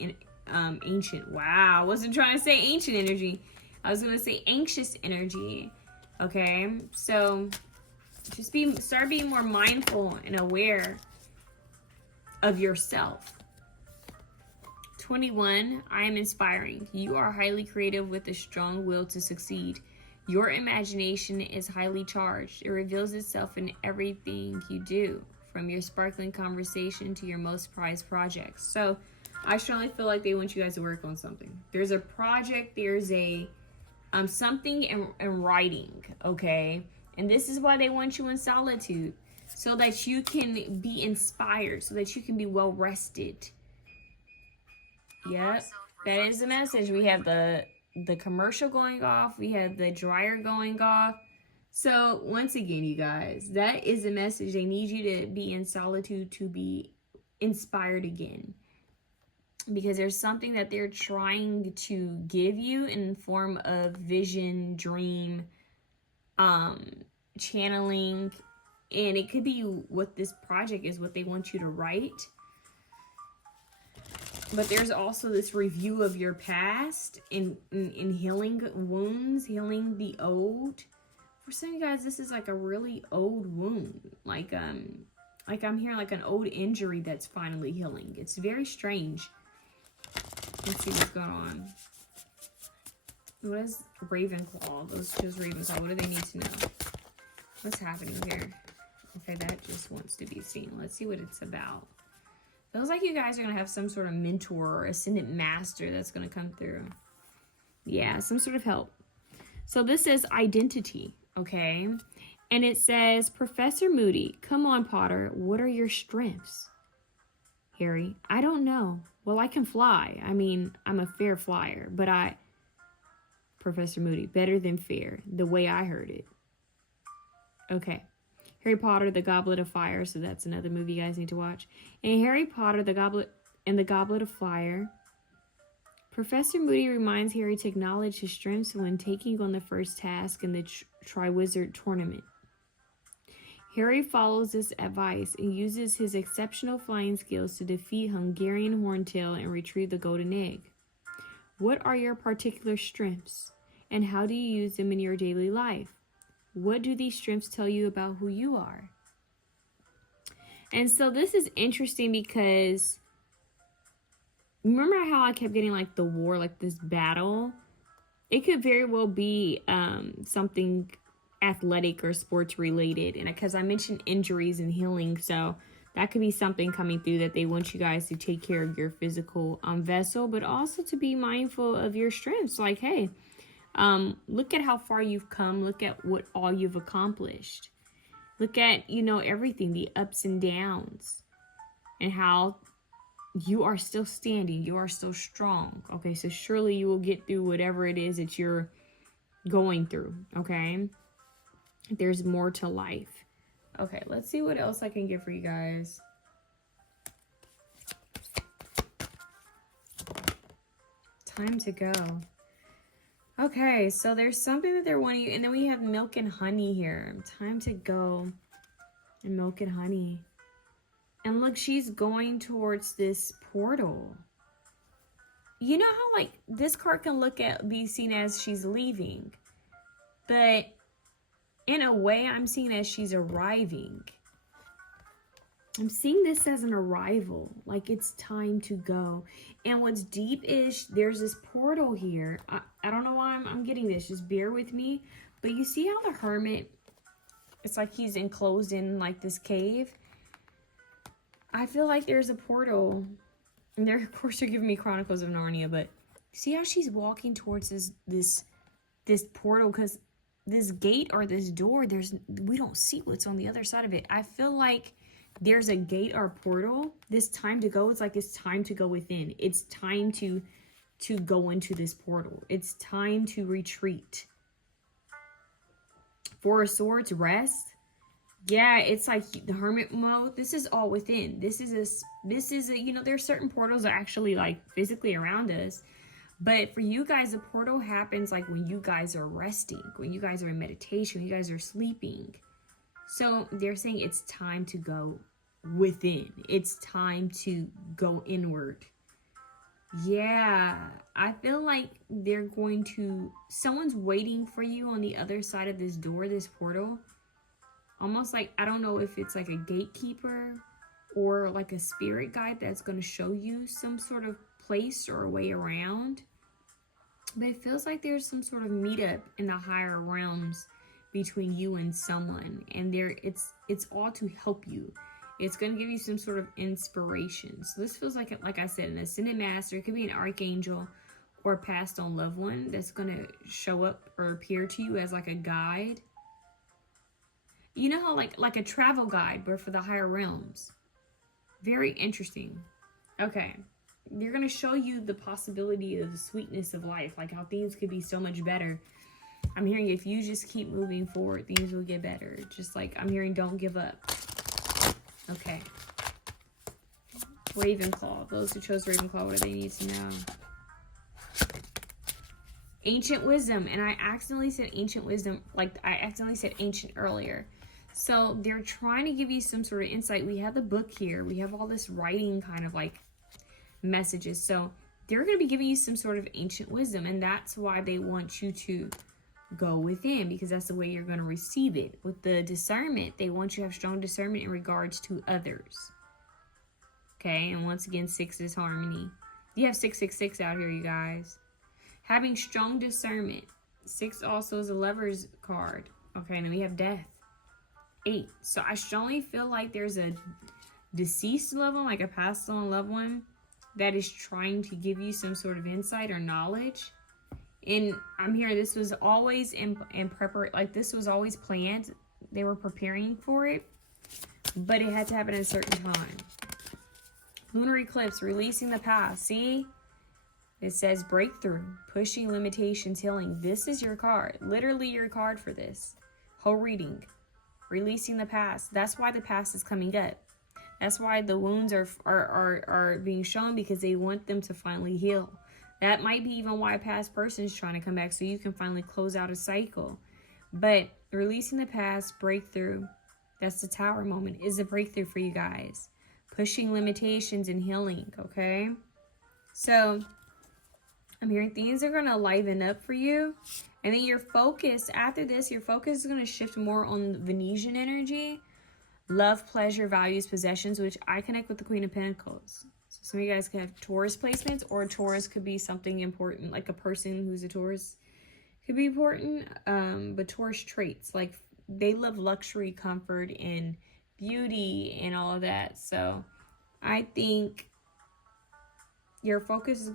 Wow, I wasn't trying to say ancient energy. I was going to say anxious energy. Okay, so just start being more mindful and aware of yourself. 21, I am inspiring. You are highly creative with a strong will to succeed. Your imagination is highly charged. It reveals itself in everything you do, from your sparkling conversation to your most prized projects. So I strongly feel like they want you guys to work on something. There's a project, there's a something in writing, okay? And this is why they want you in solitude, so that you can be inspired, so that you can be well rested. Yep, that is the message. We have the commercial going off. We have the dryer going off. So once again, you guys, that is the message. They need you to be in solitude to be inspired again, because there's something that they're trying to give you in form of vision, dream, channeling, and it could be what this project is, what they want you to write. But there's also this review of your past in healing wounds, healing the old. For some of you guys, this is like a really old wound. Like I'm hearing like an old injury that's finally healing. It's very strange. Let's see what's going on. What is Ravenclaw? Those Ravenclaw. What do they need to know? What's happening here? Okay, that just wants to be seen. Let's see what it's about. Feels like you guys are going to have some sort of mentor or ascendant master that's going to come through. Yeah, some sort of help. So this is identity, okay? And it says, Professor Moody, come on, Potter. What are your strengths? Harry, I don't know. Well, I can fly. I mean, I'm a fair flyer, but Professor Moody, better than fair, the way I heard it. Okay. Harry Potter, the Goblet of Fire. So that's another movie you guys need to watch. And Harry Potter, the Goblet of Fire. Professor Moody reminds Harry to acknowledge his strengths when taking on the first task in the Triwizard Tournament. Harry follows this advice and uses his exceptional flying skills to defeat Hungarian Horntail and retrieve the golden egg. What are your particular strengths, and how do you use them in your daily life? What do these strengths tell you about who you are? And so this is interesting because remember how I kept getting like the war, like this battle? It could very well be something athletic or sports related. And because I mentioned injuries and healing, so that could be something coming through that they want you guys to take care of your physical vessel, but also to be mindful of your strengths. Like, hey, look at how far you've come. Look at what all you've accomplished. Look at, everything, the ups and downs, and how you are still standing. You are still strong. Okay, so surely you will get through whatever it is that you're going through. Okay, there's more to life. Okay, let's see what else I can get for you guys. Time to go. Okay, so there's something that they're wanting you, and then we have milk and honey here. Time to go. And milk and honey. And look, she's going towards this portal. You know how like this card can be seen as she's leaving, but in a way I'm seeing as she's arriving. I'm seeing this as an arrival, like it's time to go. And what's deep is there's this portal here. I don't know why I'm getting this, just bear with me. But you see how the hermit, it's like he's enclosed in like this cave. I feel like there's a portal. And they're, of course, they're giving me Chronicles of Narnia, but see how she's walking towards this portal, because this gate or this door, we don't see what's on the other side of it. I feel like there's a gate or portal. This time to go, it's like it's time to go within. It's time to go into this portal. It's time to retreat. Four of Swords, rest. Yeah, it's like the hermit mode. This is all within. This is a, there's certain portals that are actually like physically around us. But for you guys, the portal happens like when you guys are resting, when you guys are in meditation, when you guys are sleeping. So they're saying it's time to go within. It's time to go inward. Yeah, I feel like someone's waiting for you on the other side of this door, this portal. Almost like, I don't know if it's like a gatekeeper or like a spirit guide that's going to show you some sort of place or a way around. But it feels like there's some sort of meetup in the higher realms between you and someone, and it's all to help you. It's going to give you some sort of inspiration. So this feels like I said, an ascended master. It could be an archangel or a passed on loved one that's going to show up or appear to you as like a guide. You know how like a travel guide, but for the higher realms. Very interesting. Okay. They're going to show you the possibility of the sweetness of life, like how things could be so much better. I'm hearing if you just keep moving forward, things will get better. Just like I'm hearing, don't give up. Okay. Ravenclaw. Those who chose Ravenclaw, what do they need to know? Ancient wisdom. And I accidentally said ancient wisdom. Like I accidentally said ancient earlier. So they're trying to give you some sort of insight. We have the book here. We have all this writing kind of like messages. So they're going to be giving you some sort of ancient wisdom. And that's why they want you to go within, because that's the way you're going to receive it. With the discernment, they want you to have strong discernment in regards to others. Okay, and once again, 6 is harmony. You have 666 out here, you guys. Having strong discernment. 6 also is a lover's card. Okay, and then we have death. 8. So I strongly feel like there's a deceased loved one, like a passed on loved one, that is trying to give you some sort of insight or knowledge. And I'm here, this was always in preparation, like this was always planned. They were preparing for it, but it had to happen at a certain time. Lunar eclipse, releasing the past. See? It says breakthrough, pushing limitations, healing. This is your card. Literally your card for this whole reading. Releasing the past. That's why the past is coming up. That's why the wounds are being shown, because they want them to finally heal. That might be even why a past person is trying to come back, so you can finally close out a cycle. But releasing the past, breakthrough, that's the Tower moment, is a breakthrough for you guys. Pushing limitations and healing, okay? So I'm hearing things are going to liven up for you. And then your focus, after this, your focus is going to shift more on Venetian energy. Love, pleasure, values, possessions, which I connect with the Queen of Pentacles. So some of you guys could have Taurus placements, or Taurus could be something important, like a person who's a Taurus could be important. But Taurus traits, like they love luxury, comfort, and beauty and all of that. So I think your focus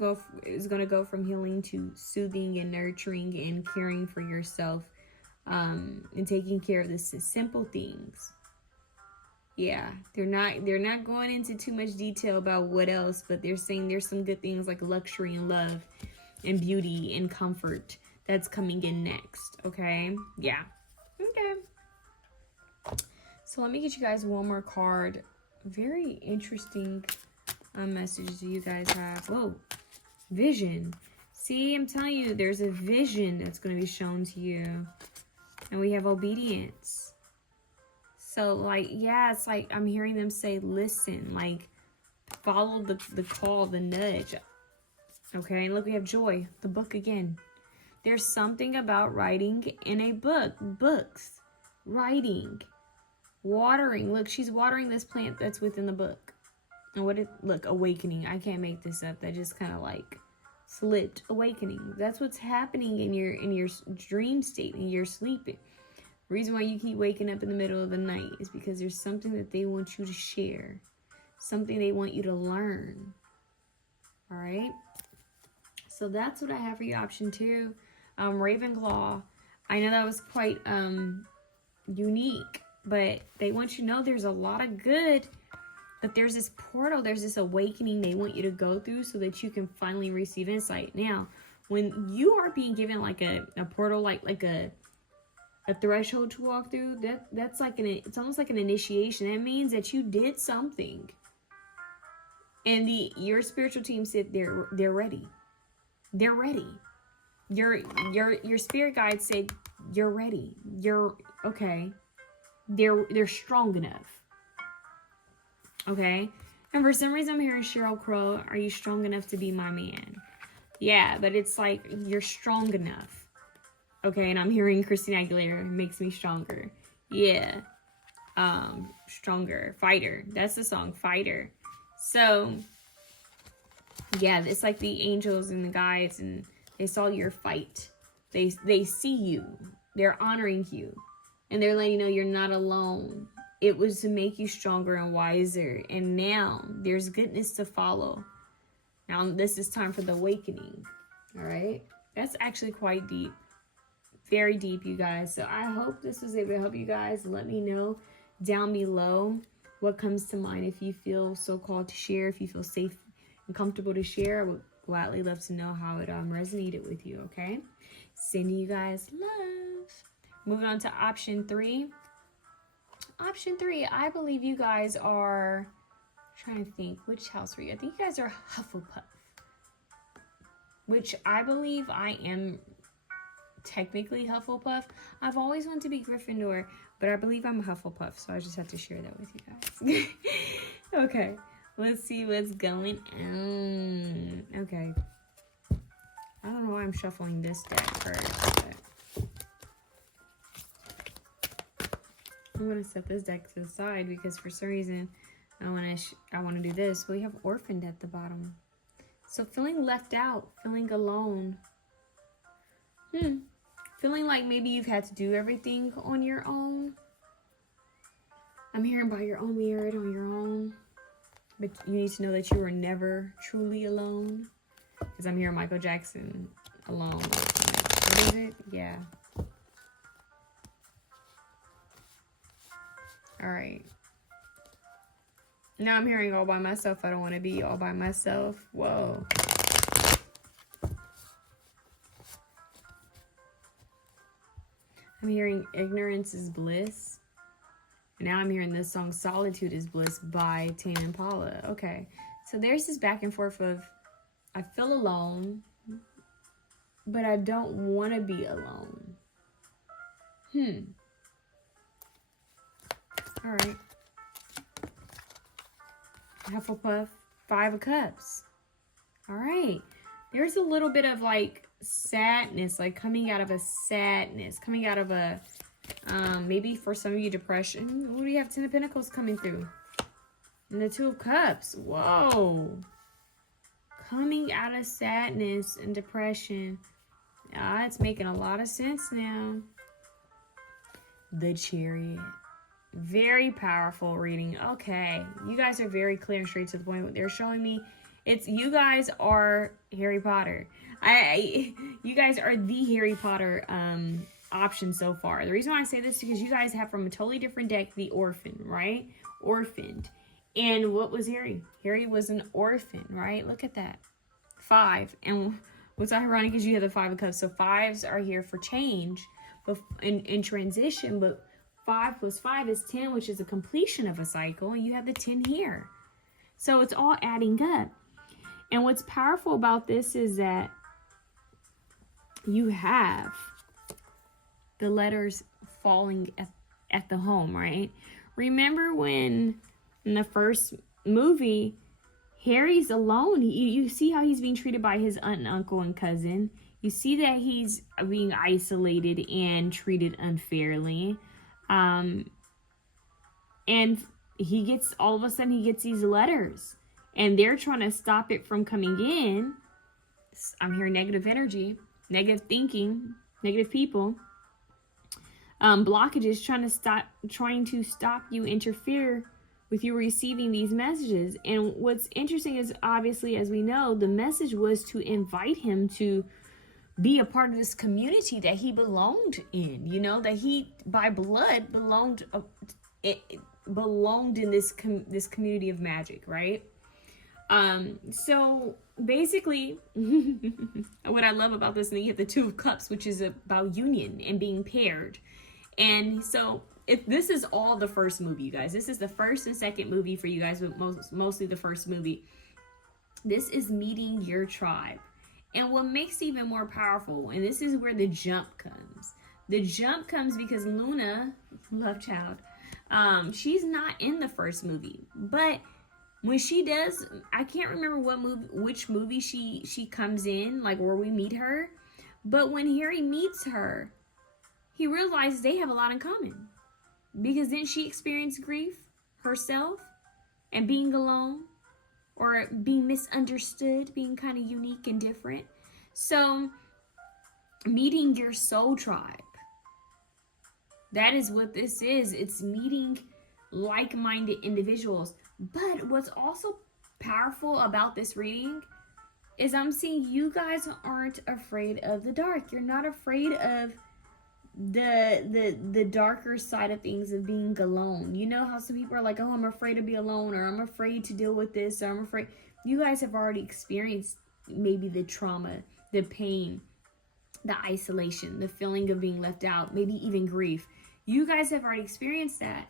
is going to go from healing to soothing and nurturing and caring for yourself, and taking care of the simple things. Yeah, they're not going into too much detail about what else, but they're saying there's some good things like luxury and love and beauty and comfort that's coming in next, okay? Yeah. Okay. So let me get you guys one more card. Very interesting message do you guys have. Whoa. Vision. See, I'm telling you, there's a vision that's going to be shown to you. And we have obedience. So, like, yeah, it's like I'm hearing them say, listen, like, follow the call, the nudge. Okay, and look, we have joy, the book again. There's something about writing in a book. Books, writing, watering. Look, she's watering this plant that's within the book. And look, awakening. I can't make this up. That just kind of like slipped. Awakening. That's what's happening in your dream state, and you're sleeping. Reason why you keep waking up in the middle of the night is because there's something that they want you to share, something they want you to learn. All right, so that's what I have for you. Option 2, Ravenclaw. I know that was quite unique, but they want you to know there's a lot of good, but there's this portal, there's this awakening they want you to go through so that you can finally receive insight. Now, when you are being given like a portal, like a threshold to walk through, that's like it's almost like an initiation. That means that you did something, and your spiritual team said they're ready. They're ready. Your spirit guide said you're ready. You're okay. They're strong enough. Okay, and for some reason I'm hearing Sheryl Crow. Are you strong enough to be my man? Yeah, but it's like you're strong enough. Okay, and I'm hearing Christina Aguilera, makes me stronger. Yeah. Stronger. Fighter. That's the song, Fighter. So, yeah, it's like the angels and the guides and They saw your fight. They see you. They're honoring you. And they're letting you know you're not alone. It was to make you stronger and wiser. And now there's goodness to follow. Now this is time for the awakening. All right? That's actually quite deep. Very deep, you guys. So I hope this was able to help you guys. Let me know down below what comes to mind. If you feel so called to share, if you feel safe and comfortable to share, I would gladly love to know how it resonated with you, okay? Sending you guys love. Moving on to option 3. Option 3, I believe you guys are, trying to think, which house were you? I think you guys are Hufflepuff. Which I believe I am technically Hufflepuff. I've always wanted to be Gryffindor, but I believe I'm a Hufflepuff, so I just have to share that with you guys. Okay, let's see what's going on. Okay. I don't know why I'm shuffling this deck first, but I'm gonna set this deck to the side because for some reason I want to do this. We have orphaned at the bottom. So feeling left out, feeling alone. Feeling like maybe you've had to do everything on your own. I'm hearing by your own merit on your own. But you need to know that you were never truly alone. Because I'm hearing Michael Jackson alone. What is it? Yeah. Alright. Now I'm hearing all by myself. I don't want to be all by myself. Whoa. I'm hearing ignorance is bliss. And now I'm hearing this song Solitude is Bliss by Tame Impala. Okay. So there's this back and forth of I feel alone, but I don't want to be alone. All right. Hufflepuff, 5 of Cups. All right. There's a little bit of like sadness, like coming out of a sadness, coming out of a, maybe for some of you depression. What do you have? 10 of Pentacles coming through. And the 2 of Cups. Whoa. Coming out of sadness and depression. It's making a lot of sense now. The Chariot. Very powerful reading. Okay. You guys are very clear and straight to the point. What they're showing me, it's you guys are Harry Potter. You guys are the Harry Potter option so far. The reason why I say this is because you guys have from a totally different deck the Orphan, right? Orphaned. And what was Harry? Harry was an orphan, right? Look at that. 5. And what's ironic is you have the 5 of Cups. So 5s are here for change, but in transition. But 5 plus 5 is 10, which is a completion of a cycle. And you have the 10 here. So it's all adding up. And what's powerful about this is that you have the letters falling at the home, right? Remember when in the first movie, Harry's alone. You see how he's being treated by his aunt and uncle and cousin. You see that he's being isolated and treated unfairly. And he gets, all of a sudden, he gets these letters. And they're trying to stop it from coming in. I'm hearing negative energy, negative thinking, negative people. Blockages trying to stop you, interfere with you receiving these messages. And what's interesting is, obviously, as we know, the message was to invite him to be a part of this community that he belonged in, you know, that he by blood belonged in this community of magic, right? So basically what I love about this, and then you have the 2 of Cups, which is about union and being paired. And so if this is all the first movie, you guys, this is the first and second movie for you guys, but mostly the first movie. This is meeting your tribe. And what makes it even more powerful, and this is where the jump comes. The jump comes because Luna, love child, she's not in the first movie. But when she does, I can't remember which movie she comes in, like where we meet her. But when Harry meets her, he realizes they have a lot in common. Because then she experienced grief herself and being alone or being misunderstood, being kind of unique and different. So meeting your soul tribe. That is what this is. It's meeting like-minded individuals. But what's also powerful about this reading is I'm seeing you guys aren't afraid of the dark. You're not afraid of the darker side of things, of being alone. You know how some people are like, oh, I'm afraid to be alone, or I'm afraid to deal with this, or I'm afraid. You guys have already experienced maybe the trauma, the pain, the isolation, the feeling of being left out, maybe even grief. You guys have already experienced that.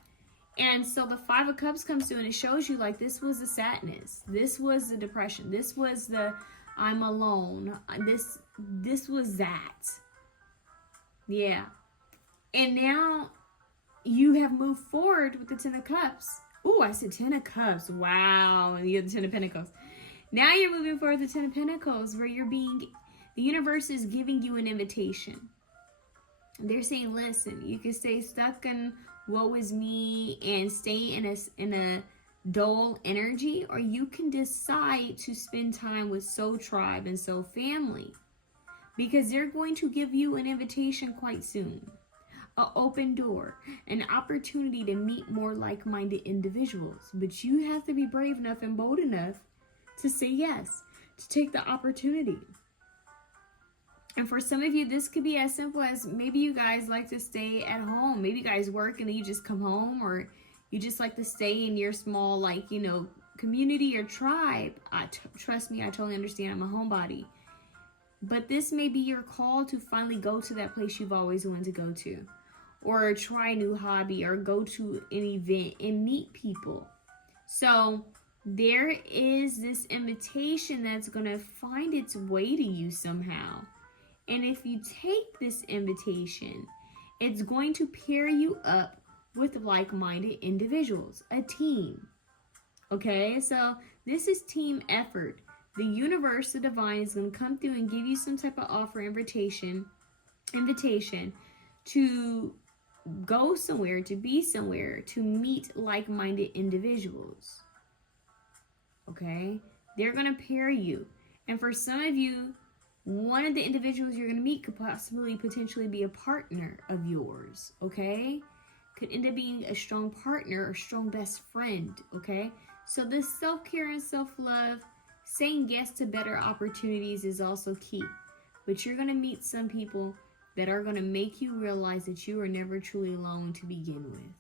And so the Five of Cups comes through and it shows you like this was the sadness. This was the depression. This was the I'm alone. This was that. Yeah. And now you have moved forward with the Ten of Cups. Ooh, I said Ten of Cups. Wow. And you have the Ten of Pentacles. Now you're moving forward with the Ten of Pentacles, where the universe is giving you an invitation. They're saying, listen, you can stay stuck in woe is me and stay in a dull energy, or you can decide to spend time with soul tribe and soul family, because they're going to give you an invitation quite soon, an open door, an opportunity to meet more like-minded individuals. But you have to be brave enough and bold enough to say yes, to take the opportunity. And for some of you, this could be as simple as maybe you guys like to stay at home. Maybe you guys work and then you just come home, or you just like to stay in your small, like, you know, community or tribe. Trust me, I totally understand. I'm a homebody. But this may be your call to finally go to that place you've always wanted to go to, or try a new hobby, or go to an event and meet people. So there is this invitation that's going to find its way to you somehow. And if you take this invitation, it's going to pair you up with like-minded individuals, a team. Okay, so this is team effort. The universe, the divine, is going to come through and give you some type of offer, invitation to go somewhere, to be somewhere, to meet like-minded individuals. Okay, they're going to pair you. And for some of you, one of the individuals you're going to meet could potentially be a partner of yours, okay? Could end up being a strong partner or strong best friend, okay? So this self-care and self-love, saying yes to better opportunities is also key. But you're going to meet some people that are going to make you realize that you are never truly alone to begin with.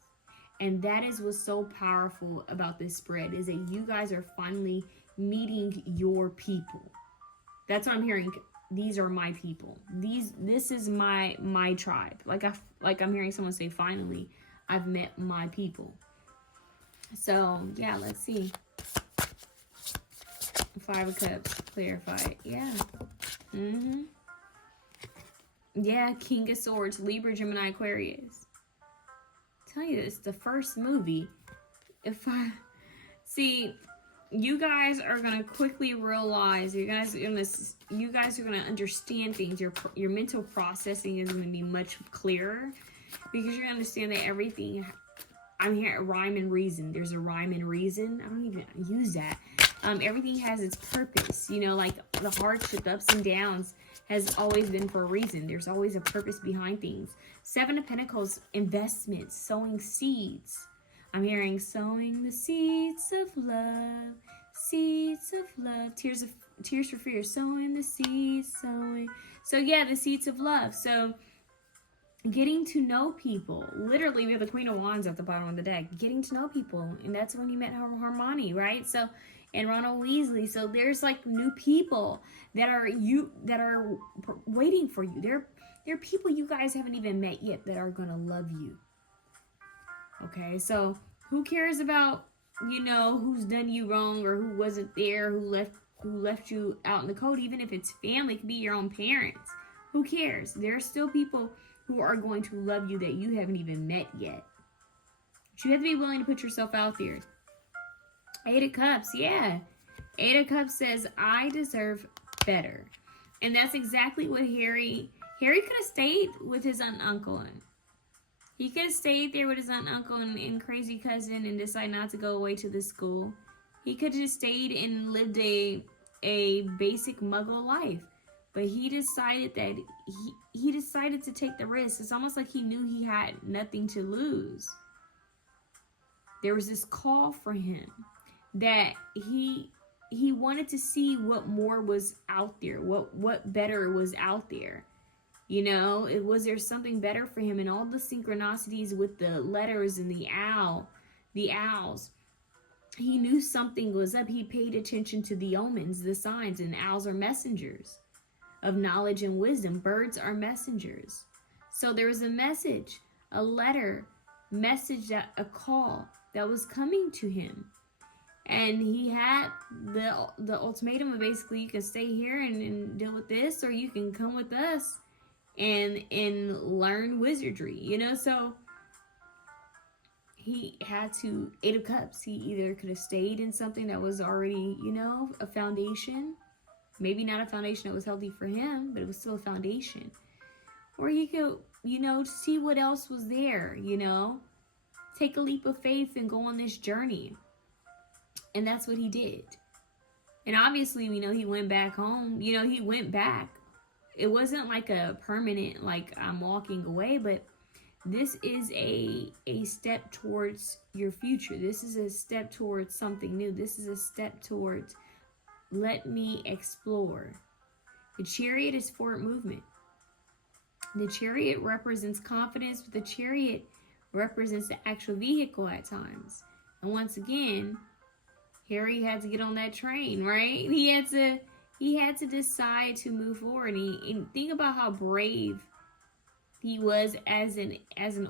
And that is what's so powerful about this spread, is that you guys are finally meeting your people. That's what I'm hearing. These are my people. This is my tribe. Like I'm hearing someone say, finally, I've met my people. So yeah, let's see. Five of Cups, clarified. Yeah. Yeah, King of Swords, Libra, Gemini, Aquarius. Tell you this, the first movie. You guys are gonna quickly realize, you guys are gonna understand things. Your mental processing is gonna be much clearer, because you're gonna understand that everything. I'm here at rhyme and reason. There's a rhyme and reason. I don't even use that. Everything has its purpose. You know, like the hardship, the ups and downs has always been for a reason. There's always a purpose behind things. Seven of Pentacles, investments, sowing seeds. I'm hearing sowing the seeds of love, seeds of love, tears for fear, sowing the seeds, sowing. So yeah, the seeds of love. So getting to know people. Literally, we have the Queen of Wands at the bottom of the deck. Getting to know people, and that's when you met Hermione, right? So, and Ronald Weasley. So there's like new people that are waiting for you. They're people you guys haven't even met yet that are gonna love you. Okay, so who cares about, you know, who's done you wrong or who wasn't there, who left you out in the cold? Even if it's family, it could be your own parents. Who cares? There are still people who are going to love you that you haven't even met yet. But you have to be willing to put yourself out there. Eight of Cups, yeah. Eight of Cups says, I deserve better. And that's exactly what Harry could have stayed with his aunt and uncle. He could have stayed there with his aunt and uncle and crazy cousin and decide not to go away to the school. He could have just stayed and lived a basic muggle life. But he decided that he decided to take the risk. It's almost like he knew he had nothing to lose. There was this call for him that he wanted to see what more was out there, what better was out there. You know, was there something better for him? And all the synchronicities with the letters and the owls. He knew something was up. He paid attention to the omens, the signs, and owls are messengers of knowledge and wisdom. Birds are messengers. So there was a message, a letter, a call that was coming to him. And he had the ultimatum of basically, you can stay here and deal with this, or you can come with us and learn wizardry, you know. So he had to, 8 of Cups, he either could have stayed in something that was already, you know, a foundation. Maybe not a foundation that was healthy for him, but it was still a foundation. Or he could, you know, see what else was there, you know. Take a leap of faith and go on this journey. And that's what he did. And obviously, you know, he went back home. You know, he went back. It wasn't like a permanent, like, I'm walking away, but this is a step towards your future. This is a step towards something new. This is a step towards, let me explore. The Chariot is forward movement. The Chariot represents confidence, but the Chariot represents the actual vehicle at times. And once again, Harry had to get on that train, right? He had to decide to move forward. And think about how brave he was as an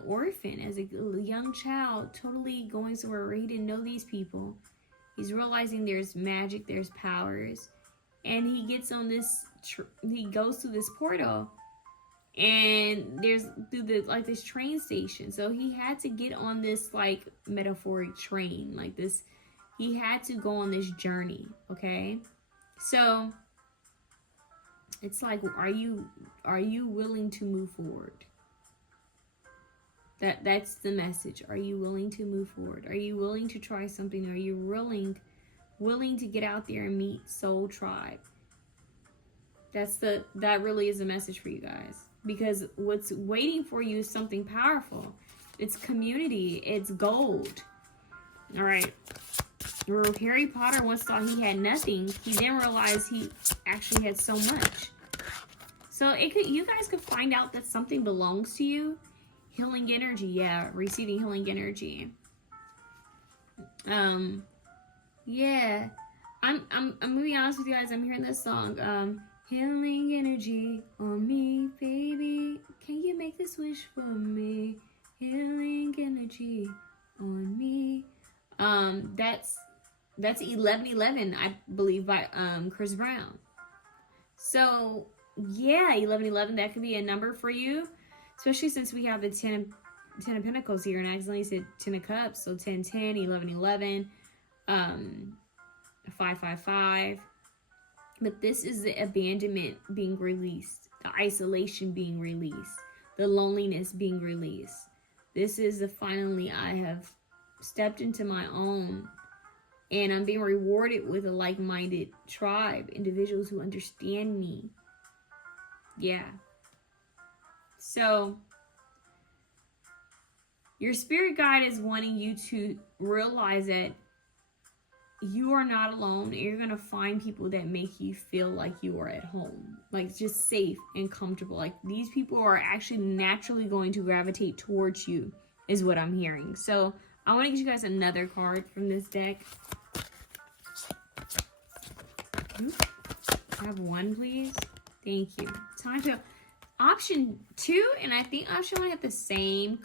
orphan, as a young child, totally going somewhere where he didn't know these people. He's realizing there's magic, there's powers, and he gets on this. He goes through this portal, and there's through this train station. So he had to get on this like metaphoric train, like this. He had to go on this journey. Okay, so it's like, are you willing to move forward? That's the message. Are you willing to move forward? Are you willing to try something? Are you willing to get out there and meet Soul Tribe? That really is a message for you guys, because what's waiting for you is something powerful. It's community. It's gold. All right. Where Harry Potter once thought he had nothing, he then realized he actually had so much. So you guys could find out that something belongs to you. Healing energy, yeah, receiving healing energy. Yeah, I'm gonna be honest with you guys. I'm hearing this song. Healing energy on me, baby. Can you make this wish for me? Healing energy on me. That's 1111, I believe, by Chris Brown. So yeah, 1111. That could be a number for you. Especially since we have the 10 of Pentacles here, and I accidentally said 10 of Cups, so 10, 10, 11, 11, 5, 5, 5. But this is the abandonment being released, the isolation being released, the loneliness being released. This is the finally I have stepped into my own, and I'm being rewarded with a like-minded tribe, individuals who understand me. Yeah. So, your spirit guide is wanting you to realize that you are not alone, and you're going to find people that make you feel like you are at home, like just safe and comfortable. Like these people are actually naturally going to gravitate towards you, is what I'm hearing. So, I want to get you guys another card from this deck. I have one, please. Thank you. Time to... Option 2 and I think option 1 have the same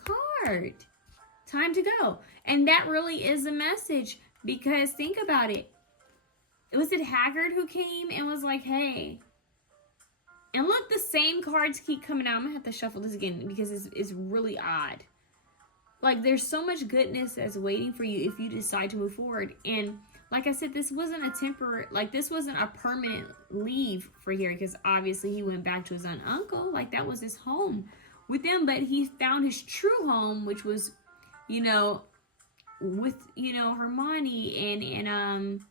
card. Time to go. And that really is a message, because think about it. Was it Haggard who came and was like, hey. And look, the same cards keep coming out. I'm going to have to shuffle this again because it's really odd. Like, there's so much goodness that's waiting for you if you decide to move forward. And like I said, this wasn't a temporary, like this wasn't a permanent leave for Harry, because obviously he went back to his aunt and uncle. Like that was his home with them, but he found his true home, which was, you know, with, you know, Hermione and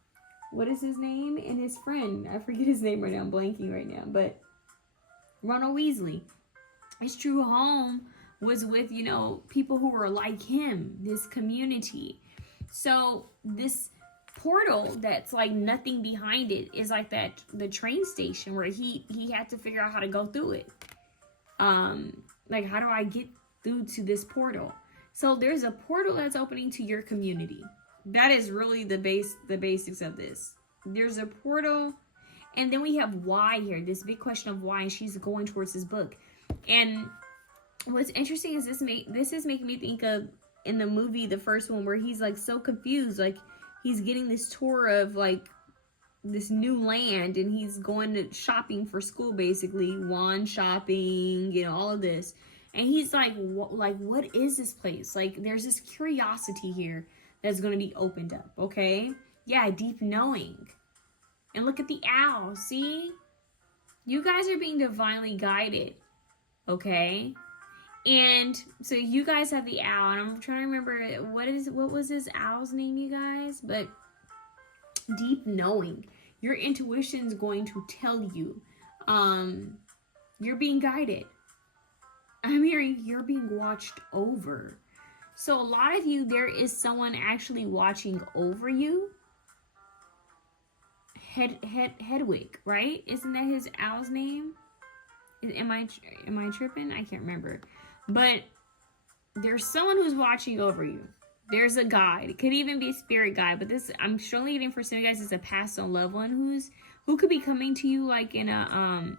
what is his name? And his friend. I forget his name right now. I'm blanking right now. But Ronald Weasley. His true home was with, you know, people who were like him, this community. So this portal that's like nothing behind it is like that, the train station where he had to figure out how to go through it. Like, how do I get through to this portal? So there's a portal that's opening to your community. That is really the basics of this. There's a portal, and then we have why here, this big question of why, and she's going towards this book. And what's interesting is this is making me think of in the movie, the first one, where he's like so confused, like he's getting this tour of like this new land, and he's going to shopping for school, basically wand shopping, you know, all of this, and he's like, what is this place? Like, there's this curiosity here that's going to be opened up. Okay, yeah, deep knowing. And look at the owl. See, you guys are being divinely guided. Okay, and so you guys have the owl, and I'm trying to remember what was this owl's name, you guys, but deep knowing. Your intuition's going to tell you you're being guided. I'm hearing you're being watched over. So a lot of you, there is someone actually watching over you. Hedwig, right? Isn't that his owl's name? Am I tripping? I can't remember. But there's someone who's watching over you. There's a guide. It could even be a spirit guide, but this, I'm strongly getting for some of you guys, is a passed on loved one who could be coming to you like in a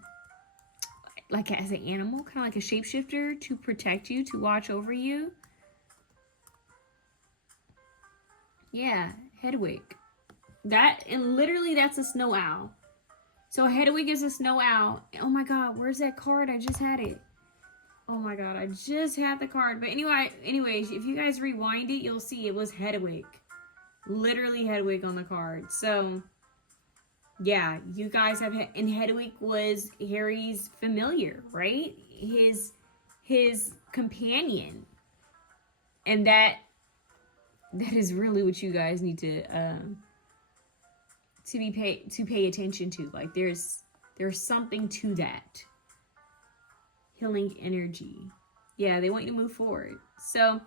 like as an animal, kind of like a shapeshifter, to protect you, to watch over you. Yeah, Hedwig. That, and literally that's a snow owl. So Hedwig is a snow owl. Oh my god, where's that card? I just had it. Oh my god, I just had the card. But anyways, if you guys rewind it, you'll see it was Hedwig. Literally Hedwig on the card. So, yeah, you guys have, and Hedwig was Harry's familiar, right? His companion. And that is really what you guys need to pay attention to. Like, there's something to that. Healing energy. Yeah, they want you to move forward. So,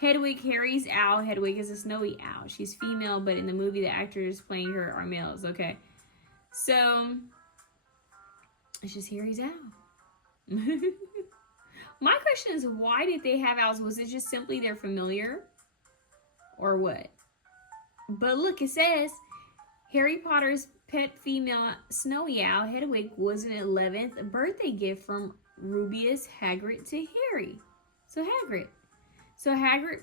Hedwig, Harry's owl. Hedwig is a snowy owl. She's female, but in the movie, the actors playing her are males. Okay. So, it's just Harry's owl. My question is, why did they have owls? Was it just simply their familiar? Or what? But look, it says, Harry Potter's pet female snowy owl, Hedwig, was an 11th birthday gift from Rubeus Hagrid to Harry. So Hagrid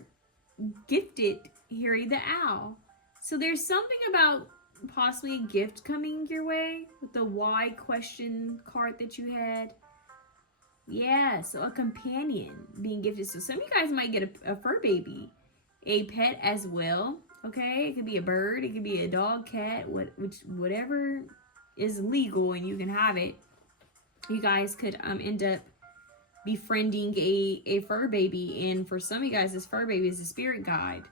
gifted Harry the owl. So there's something about possibly a gift coming your way with the why question card that you had. Yeah, so a companion being gifted. So some of you guys might get a fur baby, a pet as well. Okay, it could be a bird, it could be a dog, cat, whatever is legal and you can have it. You guys could end up befriending a fur baby, and for some of you guys, this fur baby is a spirit guide.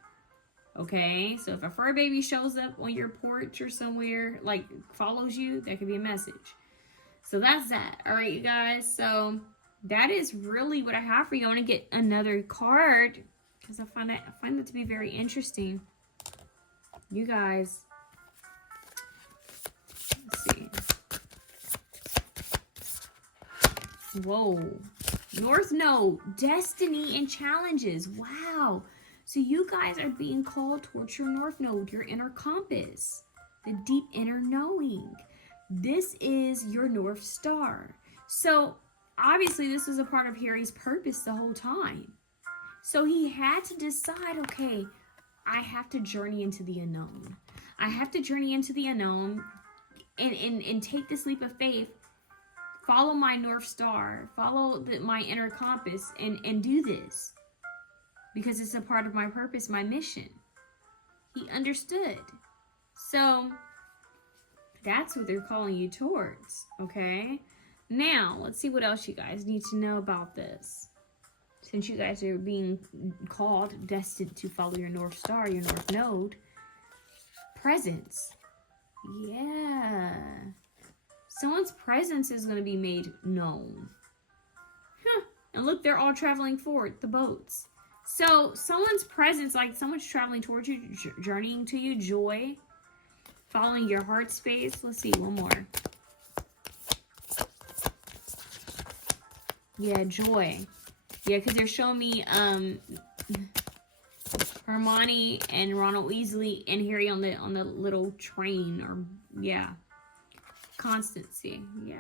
Okay, so if a fur baby shows up on your porch or somewhere, like follows you, that could be a message. So that's that. All right, you guys. So that is really what I have for you. I want to get another card because I find that to be very interesting. You guys, let's see. Whoa. North Node, destiny and challenges. Wow. So you guys are being called towards your North Node, your inner compass, the deep inner knowing. This is your North Star. So obviously this was a part of Harry's purpose the whole time. So he had to decide, okay, I have to journey into the unknown. I have to journey into the unknown and take this leap of faith. Follow my North Star, follow my inner compass, and do this. Because it's a part of my purpose, my mission. He understood. So, that's what they're calling you towards, okay? Now, let's see what else you guys need to know about this. Since you guys are being called, destined to follow your North Star, your North Node. Presence. Yeah. Someone's presence is going to be made known. And look, they're all traveling forward, the boats. So someone's presence, like someone's traveling towards you, journeying to you, joy, following your heart space. Let's see, one more. Yeah, joy. Yeah, because they're showing me Hermione and Ronald Weasley and Harry on the little train, or yeah, constancy. Yeah,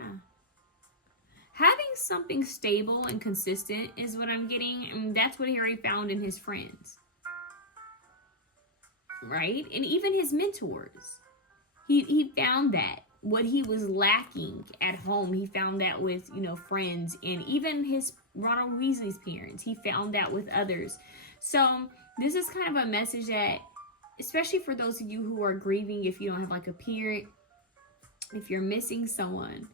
having something stable and consistent is what I'm getting, and that's what Harry found in his friends, right? And even his mentors, he found that. What he was lacking at home, he found that with, you know, friends, and even his Ronald Weasley's parents, he found that with others. So this is kind of a message that, especially for those of you who are grieving, if you don't have like a parent, if you're missing someone,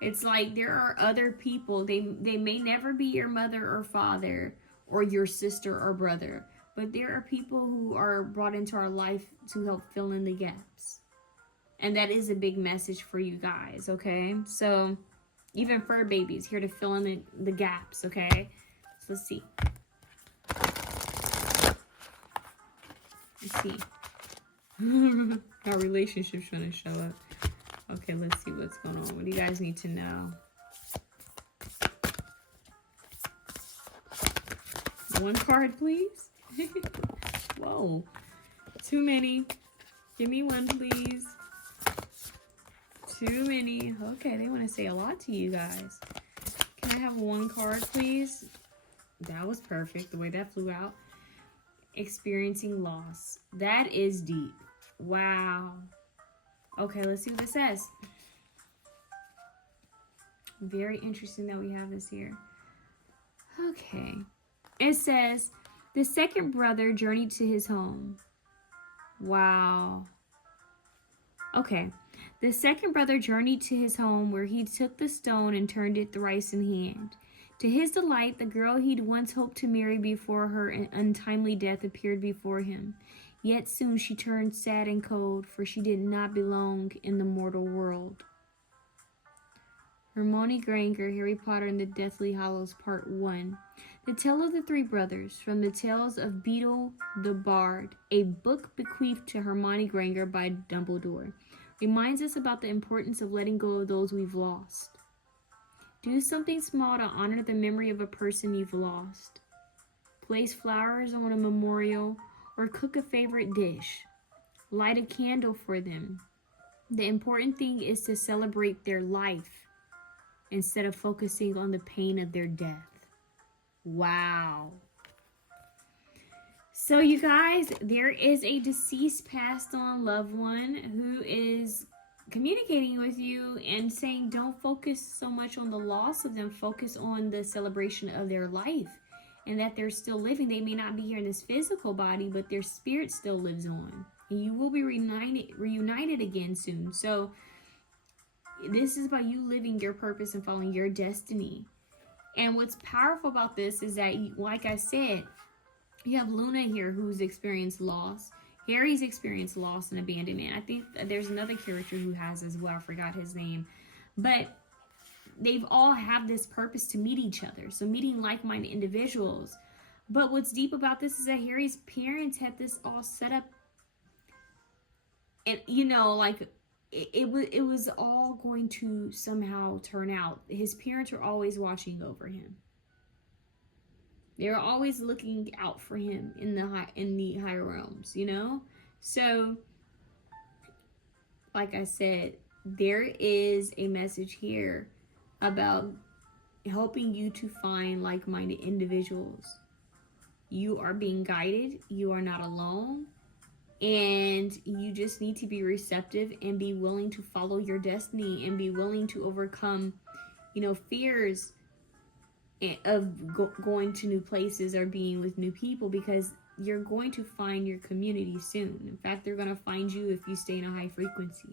it's like there are other people. They may never be your mother or father or your sister or brother, but there are people who are brought into our life to help fill in the gaps. And that is a big message for you guys, okay? So, even fur babies here to fill in the gaps, okay? So, let's see. Let's see. Our relationship's trying to show up. Okay, let's see what's going on. What do you guys need to know? One card, please. Whoa. Too many. Give me one, please. Too many. Okay, they want to say a lot to you guys. Can I have one card, please? That was perfect, the way that flew out. Experiencing loss. That is deep. Wow. Okay, let's see what this says. Very interesting that we have this here. Okay. It says, the second brother journeyed to his home. Wow. Okay. The second brother journeyed to his home, where he took the stone and turned it thrice in hand. To his delight, the girl he'd once hoped to marry before her untimely death appeared before him. Yet soon she turned sad and cold, for she did not belong in the mortal world. Hermione Granger, Harry Potter and the Deathly Hallows, Part 1. The Tale of the Three Brothers, from the Tales of Beedle the Bard, a book bequeathed to Hermione Granger by Dumbledore, reminds us about the importance of letting go of those we've lost. Do something small to honor the memory of a person you've lost. Place flowers on a memorial, or cook a favorite dish. Light a candle for them. The important thing is to celebrate their life instead of focusing on the pain of their death. Wow. So you guys, there is a deceased, passed on loved one who is communicating with you and saying don't focus so much on the loss of them, focus on the celebration of their life and that they're still living. They may not be here in this physical body, but their spirit still lives on. And you will be reunited again soon. So this is about you living your purpose and following your destiny. And what's powerful about this is that, like I said, you have Luna here who's experienced loss. Harry's experienced loss and abandonment. I think there's another character who has as well. I forgot his name. But they've all have this purpose to meet each other. So meeting like-minded individuals. But what's deep about this is that Harry's parents had this all set up. And, you know, like, it was all going to somehow turn out. His parents were always watching over him. They were always looking out for him in the higher realms, you know? So, like I said, there is a message here about helping you to find like-minded individuals. You are being guided. You are not alone. And you just need to be receptive and be willing to follow your destiny and be willing to overcome, you know, fears of going to new places or being with new people, because you're going to find your community soon. In fact, they're going to find you if you stay in a high frequency.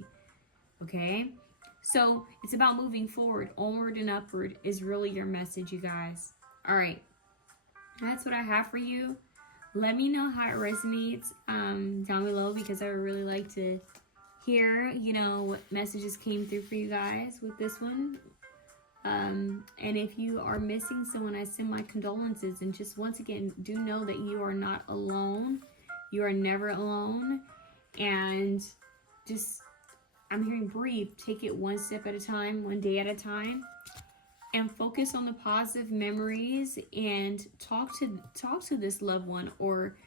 Okay? So it's about moving forward. Onward and upward is really your message, you guys. All right. That's what I have for you. Let me know how it resonates down below, because I would really like to hear, you know, what messages came through for you guys with this one. And if you are missing someone, I send my condolences. And just once again, do know that you are not alone. You are never alone. And just, I'm hearing breathe. Take it one step at a time, one day at a time. And focus on the positive memories and talk to this loved one or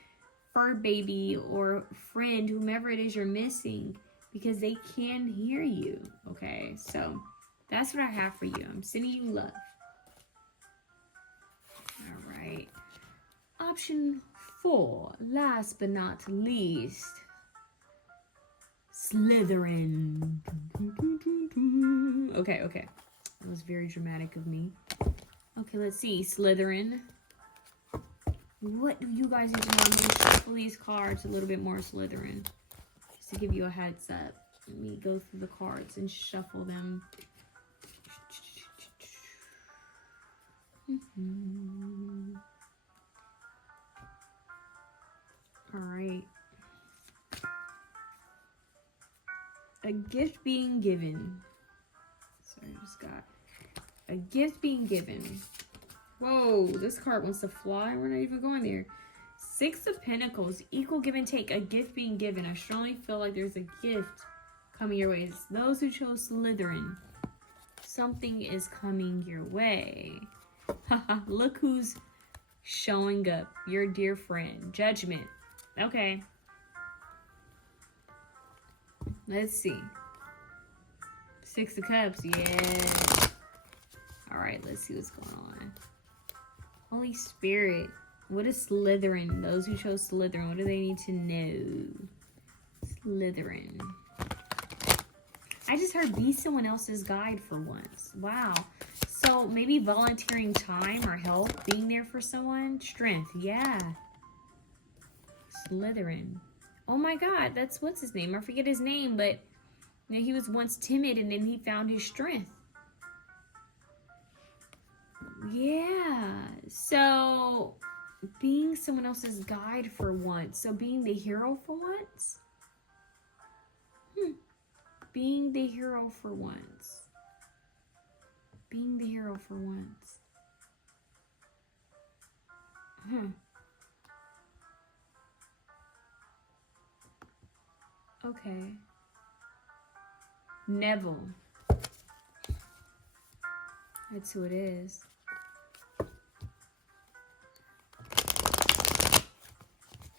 fur baby or friend, whomever it is you're missing, because they can hear you. Okay, so that's what I have for you. I'm sending you love. All right. Option 4, last but not least, Slytherin. Okay. That was very dramatic of me. Okay, let's see. Slytherin. What do you guys need to know? I'm going to shuffle these cards a little bit more, Slytherin. Just to give you a heads up. Let me go through the cards and shuffle them. Alright. A gift being given. Sorry, I just got a gift being given. Whoa, this card wants to fly. We're not even going there. 6 of Pentacles, equal give and take, a gift being given. I strongly feel like there's a gift coming your way. It's those who chose Slytherin. Something is coming your way. Haha, look who's showing up. Your dear friend. Judgment. Okay. Let's see. 6 of Cups, yeah. Alright, let's see what's going on. Holy Spirit. What is Slytherin? Those who chose Slytherin, what do they need to know? Slytherin. I just heard be someone else's guide for once. Wow. So maybe volunteering time or help, being there for someone. Strength, yeah. Slytherin. Oh my God, that's what's his name? I forget his name, but you know, he was once timid and then he found his strength. Yeah. So being someone else's guide for once. So being the hero for once. Being the hero for once. Being the hero for once. Okay. Neville. That's who it is.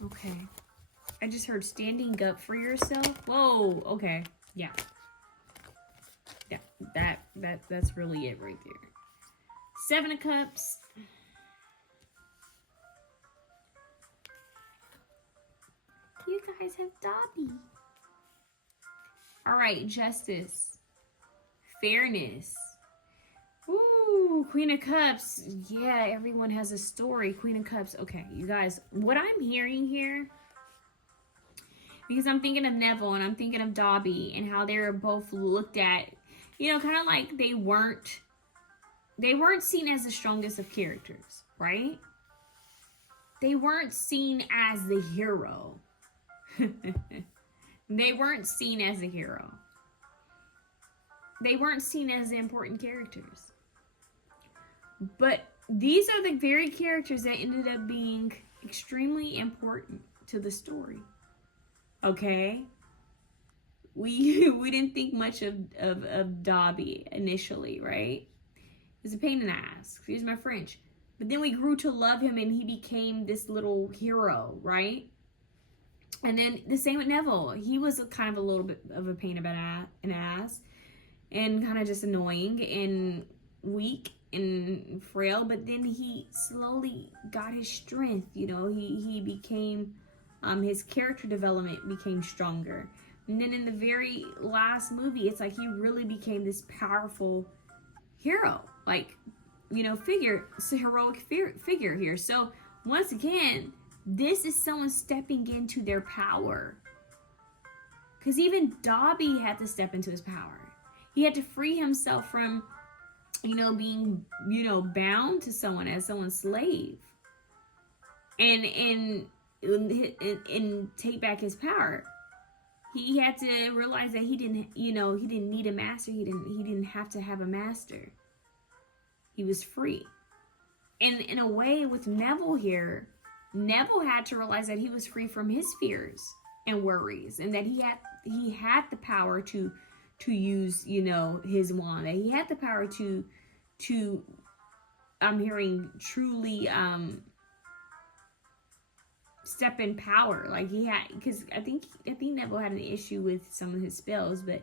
Okay. I just heard standing up for yourself. Whoa, okay. Yeah. Yeah, that's really it right there. 7 of Cups. You guys have Dobby. All right, Justice. Fairness. Ooh, Queen of Cups. Yeah, everyone has a story. Queen of Cups. Okay, you guys, what I'm hearing here, because I'm thinking of Neville and I'm thinking of Dobby and how they were both looked at, you know, kind of like they weren't seen as the strongest of characters, right? They weren't seen as the hero. They weren't seen as a hero. They weren't seen as the important characters. But these are the very characters that ended up being extremely important to the story. Okay? We didn't think much of Dobby initially, right? He's a pain in the ass. Excuse my French. But then we grew to love him and he became this little hero, right? And then the same with Neville. He was kind of a little bit of a pain about an ass. And kind of just annoying and weak and frail. But then he slowly got his strength. You know, he became, his character development became stronger. And then in the very last movie, it's like he really became this powerful hero. Like, you know, it's a heroic figure here. So once again, this is someone stepping into their power. Because even Dobby had to step into his power. He had to free himself from, you know, being, you know, bound to someone as someone's slave. And take back his power. He had to realize that he didn't, you know, he didn't need a master. He didn't have to have a master. He was free. And in a way, with Neville here, Neville had to realize that he was free from his fears and worries, and that he had the power to use, you know, his wand. That he had the power to I'm hearing truly step in power. Like he had, because I think Neville had an issue with some of his spells, but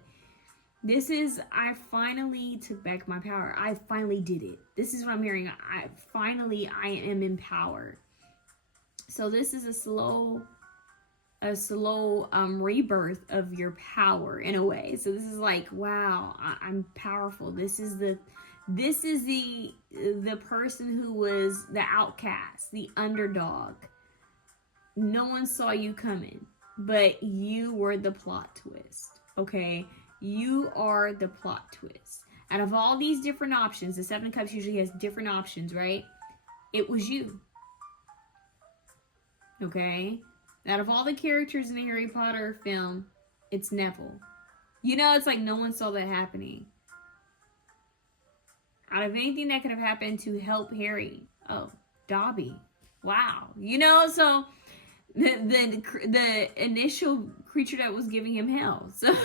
this is, I finally took back my power. I finally did it. This is what I'm hearing. I am empowered. So this is a slow rebirth of your power in a way. So this is like, wow, I'm powerful. This is the person who was the outcast, the underdog. No one saw you coming, but you were the plot twist. Okay, you are the plot twist. Out of all these different options, the Seven of Cups usually has different options, right? It was you. Okay? Out of all the characters in the Harry Potter film, it's Neville. You know, it's like no one saw that happening. Out of anything that could have happened to help Harry, oh, Dobby. Wow. You know, so the initial creature that was giving him hell. So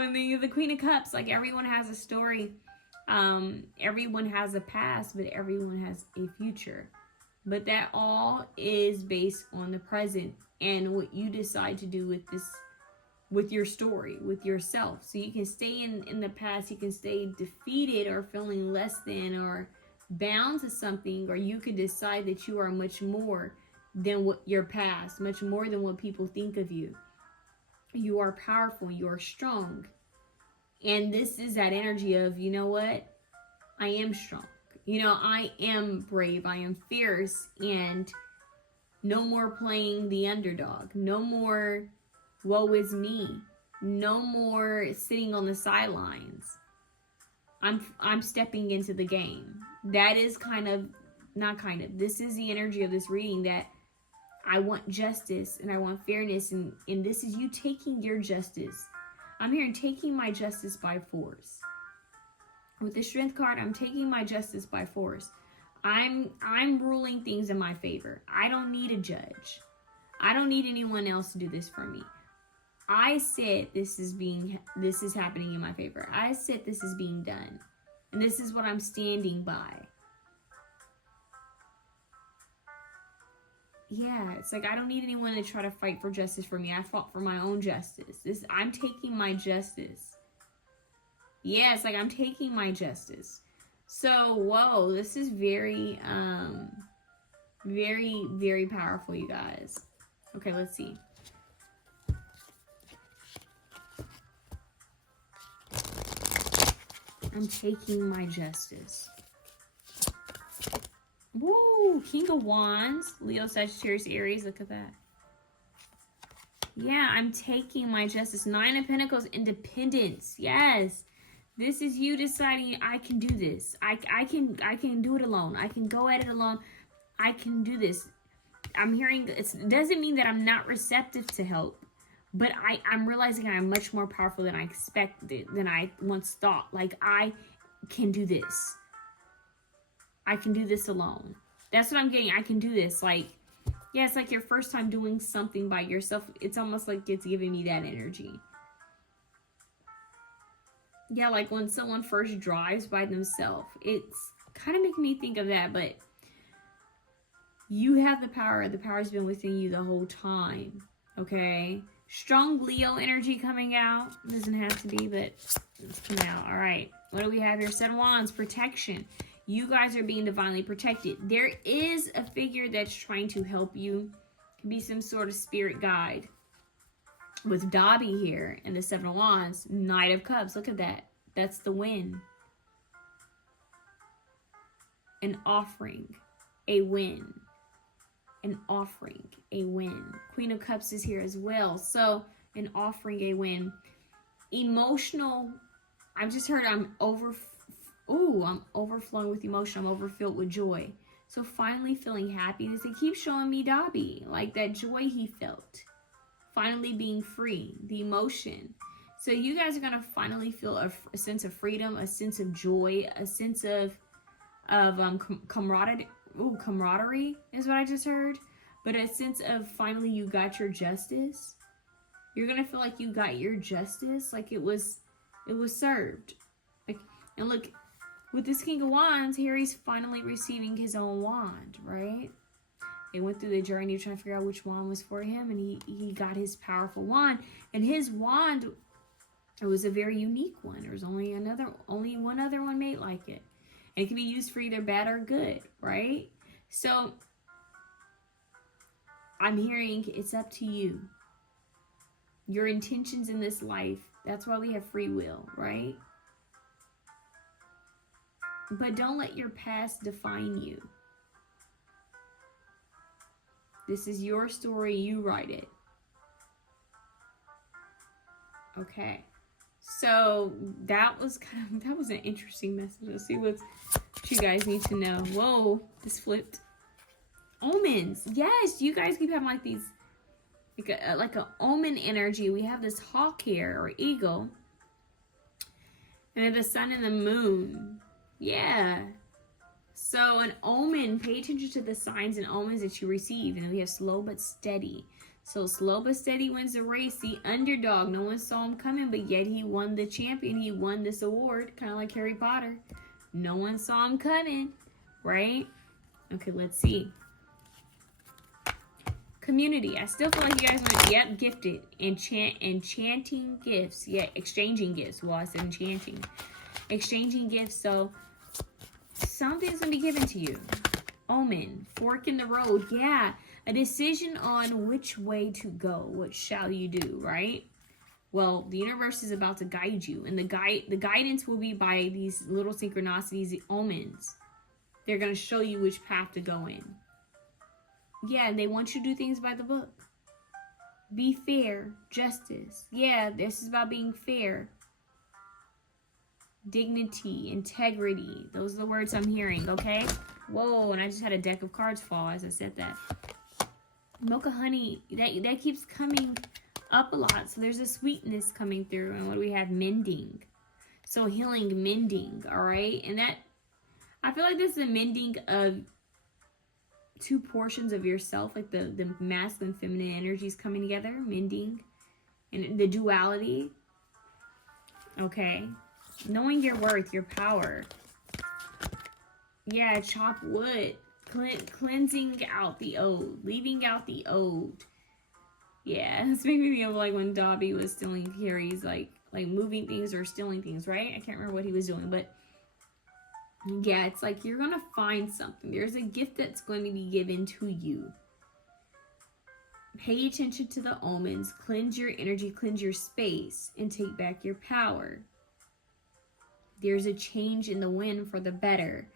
and the Queen of Cups, like everyone has a story. Everyone has a past, but everyone has a future. But that all is based on the present and what you decide to do with this, with your story, with yourself. So you can stay in the past, you can stay defeated or feeling less than or bound to something, or you can decide that you are much more than what your past, much more than what people think of you. You are powerful, you are strong. And this is that energy of, you know what? I am strong. You know, I am brave, I am fierce, and no more playing the underdog. No more woe is me. No more sitting on the sidelines. I'm stepping into the game. That is this is the energy of this reading, that I want justice and I want fairness, and this is you taking your justice. I'm hearing taking my justice by force. With the Strength card, I'm taking my justice by force. I'm ruling things in my favor. I don't need a judge. I don't need anyone else to do this for me. I said this is happening in my favor. I said this is being done. And this is what I'm standing by. Yeah, it's like I don't need anyone to try to fight for justice for me. I fought for my own justice. I'm taking my justice. Yeah, it's like I'm taking my justice. So, whoa, this is very, very, very powerful, you guys. Okay, let's see. I'm taking my justice. Woo! King of Wands. Leo, Sagittarius, Aries. Look at that. Yeah, I'm taking my justice. Nine of Pentacles. Independence. Yes. This is you deciding, I can do this. I can do it alone. I can go at it alone. I can do this. I'm hearing, it doesn't mean that I'm not receptive to help, but I'm realizing I'm much more powerful than I expected, than I once thought. Like, I can do this. I can do this alone. That's what I'm getting. I can do this. Like, yeah, it's like your first time doing something by yourself. It's almost like it's giving me that energy. Yeah, like when someone first drives by themselves. It's kind of making me think of that, but you have the power. The power's been within you the whole time, okay? Strong Leo energy coming out. Doesn't have to be, but it's coming out. All right, what do we have here? Seven of Wands, protection. You guys are being divinely protected. There is a figure that's trying to help you. It could be some sort of spirit guide. With Dobby here and the Seven of Wands, Knight of Cups. Look at that. That's the win. An offering. A win. An offering. A win. Queen of Cups is here as well. So, an offering, a win. Emotional. I've just heard I'm overflowing with emotion. I'm overfilled with joy. So, finally feeling happiness. It keeps showing me Dobby. Like that joy he felt. finally being free, the emotion. So you guys are going to finally feel a sense of freedom, a sense of joy, a sense of camaraderie. Ooh, camaraderie is what I just heard. But a sense of finally you got your justice. You're going to feel like you got your justice, like it was served. Like, and look, with this King of Wands, Harry's finally receiving his own wand, right? They went through the journey of trying to figure out which wand was for him, and he got his powerful wand. And his wand, it was a very unique one. There was only one other one made like it. And it can be used for either bad or good, right? So I'm hearing it's up to you. Your intentions in this life, that's why we have free will, right? But don't let your past define you. This is your story, you write it. Okay. So that was an interesting message. Let's see what you guys need to know. Whoa, this flipped. Omens. Yes, you guys keep having like these, like a omen energy. We have this hawk here, or eagle. And the sun and the moon. Yeah. So an omen, pay attention to the signs and omens that you receive. And then we have slow but steady. So slow but steady wins the race. The underdog, no one saw him coming, but yet he won the champion. He won this award, kind of like Harry Potter. No one saw him coming, right? Okay, let's see. Community. I still feel like you guys are, yep, gifted. Enchanting gifts. Yeah, exchanging gifts. Well, I said enchanting. Exchanging gifts. So something's going to be given to you. Omen. Fork in the road. Yeah. A decision on which way to go. What shall you do, right? Well, the universe is about to guide you. And the guidance will be by these little synchronicities, the omens. They're going to show you which path to go in. Yeah, and they want you to do things by the book. Be fair. Justice. Yeah, this is about being fair. Dignity, integrity. Those are the words I'm hearing, okay? Whoa, and I just had a deck of cards fall as I said that. Mocha honey, that keeps coming up a lot. So there's a sweetness coming through. And what do we have? Mending. So healing, mending, all right? And that, I feel like this is a mending of two portions of yourself, like the masculine, feminine energies coming together, mending, and the duality. Okay. Knowing your worth, your power. Yeah, chop wood. Cleansing out the old. Leaving out the old. Yeah, this made me think of like when Dobby was stealing Harry's, like moving things or stealing things, right? I can't remember what he was doing, but yeah, it's like you're going to find something. There's a gift that's going to be given to you. Pay attention to the omens. Cleanse your energy, cleanse your space, and take back your power. There's a change in the wind for the better.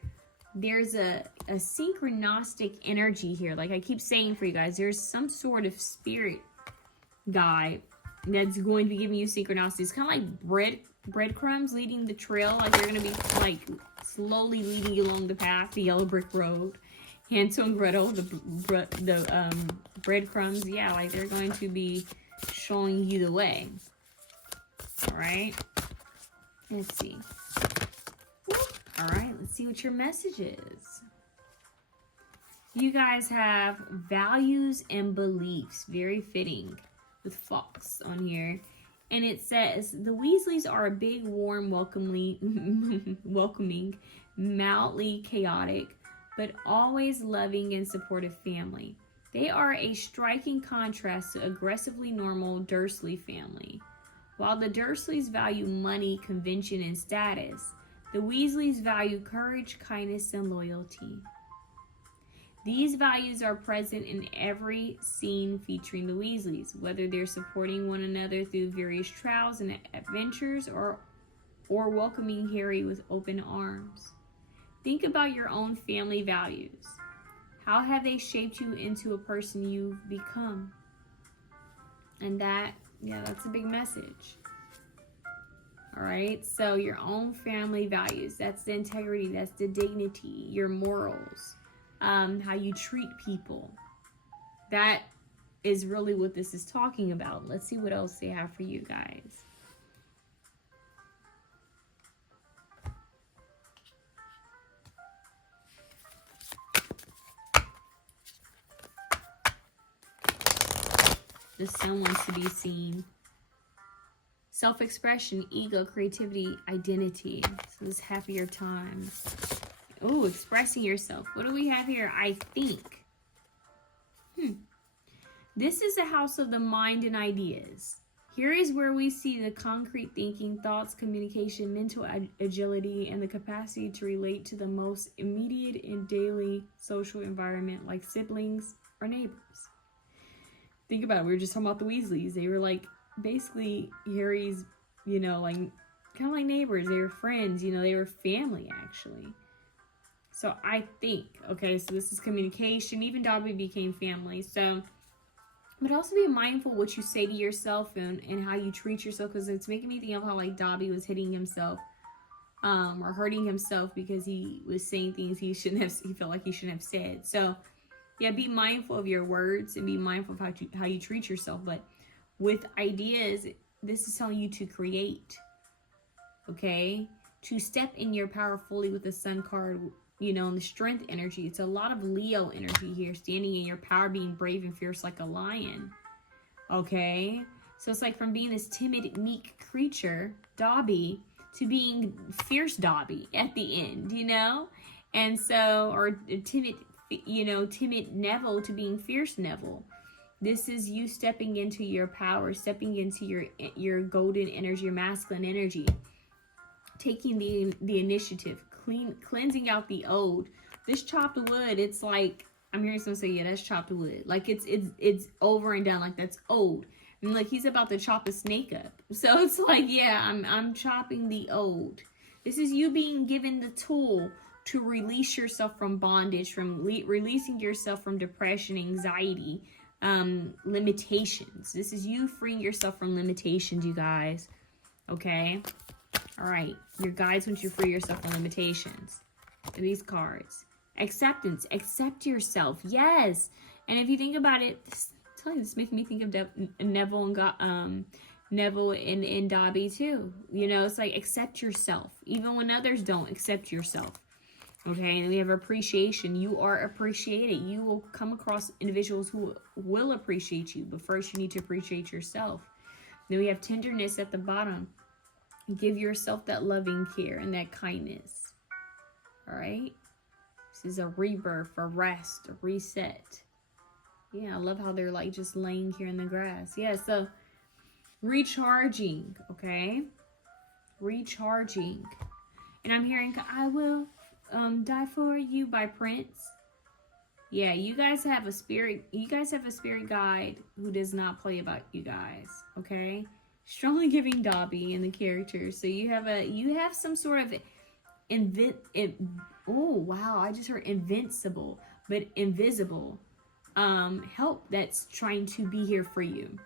There's a synchronistic energy here. Like I keep saying for you guys, there's some sort of spirit guide that's going to be giving you synchronicity. It's kind of like breadcrumbs leading the trail. Like they're going to be like slowly leading you along the path, the yellow brick road. Hansel and Gretel, the breadcrumbs. Yeah, like they're going to be showing you the way. All right. Let's see. All right, let's see what your message is. You guys have values and beliefs. Very fitting with fox on here. And it says, the Weasleys are a big, warm, welcoming, mildly chaotic, but always loving and supportive family. They are a striking contrast to aggressively normal Dursley family. While the Dursleys value money, convention, and status, the Weasleys value courage, kindness, and loyalty. These values are present in every scene featuring the Weasleys, whether they're supporting one another through various trials and adventures or welcoming Harry with open arms. Think about your own family values. How have they shaped you into a person you've become? And that's a big message. All right, so your own family values, that's the integrity, that's the dignity, your morals, how you treat people. That is really what this is talking about. Let's see what else they have for you guys. The sun wants to be seen. Self-expression, ego, creativity, identity. So this happier time. Oh, expressing yourself. What do we have here? I think. This is a house of the mind and ideas. Here is where we see the concrete thinking, thoughts, communication, mental agility, and the capacity to relate to the most immediate and daily social environment like siblings or neighbors. Think about it. We were just talking about the Weasleys. They were like basically Harry's, you know, like kind of like neighbors. They were friends, you know, they were family actually. So I think, okay, so this is communication. Even Dobby became family. So, but also be mindful what you say to yourself and how you treat yourself, because it's making me think of how like Dobby was hitting himself or hurting himself because he was saying things he felt like he shouldn't have said. So yeah, be mindful of your words and be mindful of how you treat yourself. But with ideas, this is telling you to create, okay? To step in your power fully with the Sun card, you know, and the strength energy. It's a lot of Leo energy here, standing in your power, being brave and fierce like a lion, okay? So it's like from being this timid, meek creature, Dobby, to being fierce Dobby at the end, you know? And so, or timid, you know, timid Neville to being fierce Neville. This is you stepping into your power, stepping into your golden energy, your masculine energy, taking the initiative, cleansing out the old. This chopped wood, it's like, I'm hearing someone say, yeah, that's chopped wood. Like it's over and done, like that's old. And like he's about to chop a snake up. So it's like, yeah, I'm chopping the old. This is you being given the tool to release yourself from bondage, from releasing yourself from depression, anxiety, limitations. This is you freeing yourself from limitations, you guys. Okay? All right. Your guides want you to free yourself from limitations. These cards. Acceptance. Accept yourself. Yes. And if you think about it, this makes me think of Neville and Neville and Dobby too. You know, it's like accept yourself. Even when others don't, accept yourself. Okay, and we have appreciation. You are appreciated. You will come across individuals who will appreciate you, but first you need to appreciate yourself. Then we have tenderness at the bottom. Give yourself that loving care and that kindness. All right? This is a rebirth, a rest, a reset. Yeah, I love how they're like just laying here in the grass. Yeah, so recharging, okay? Recharging. And I'm hearing, I will die for you by Prince. Yeah, you guys have a spirit guide who does not play about you guys, okay? Strongly giving Dobby and the characters. So you have some sort of oh wow, I just heard invincible, but invisible help that's trying to be here for you.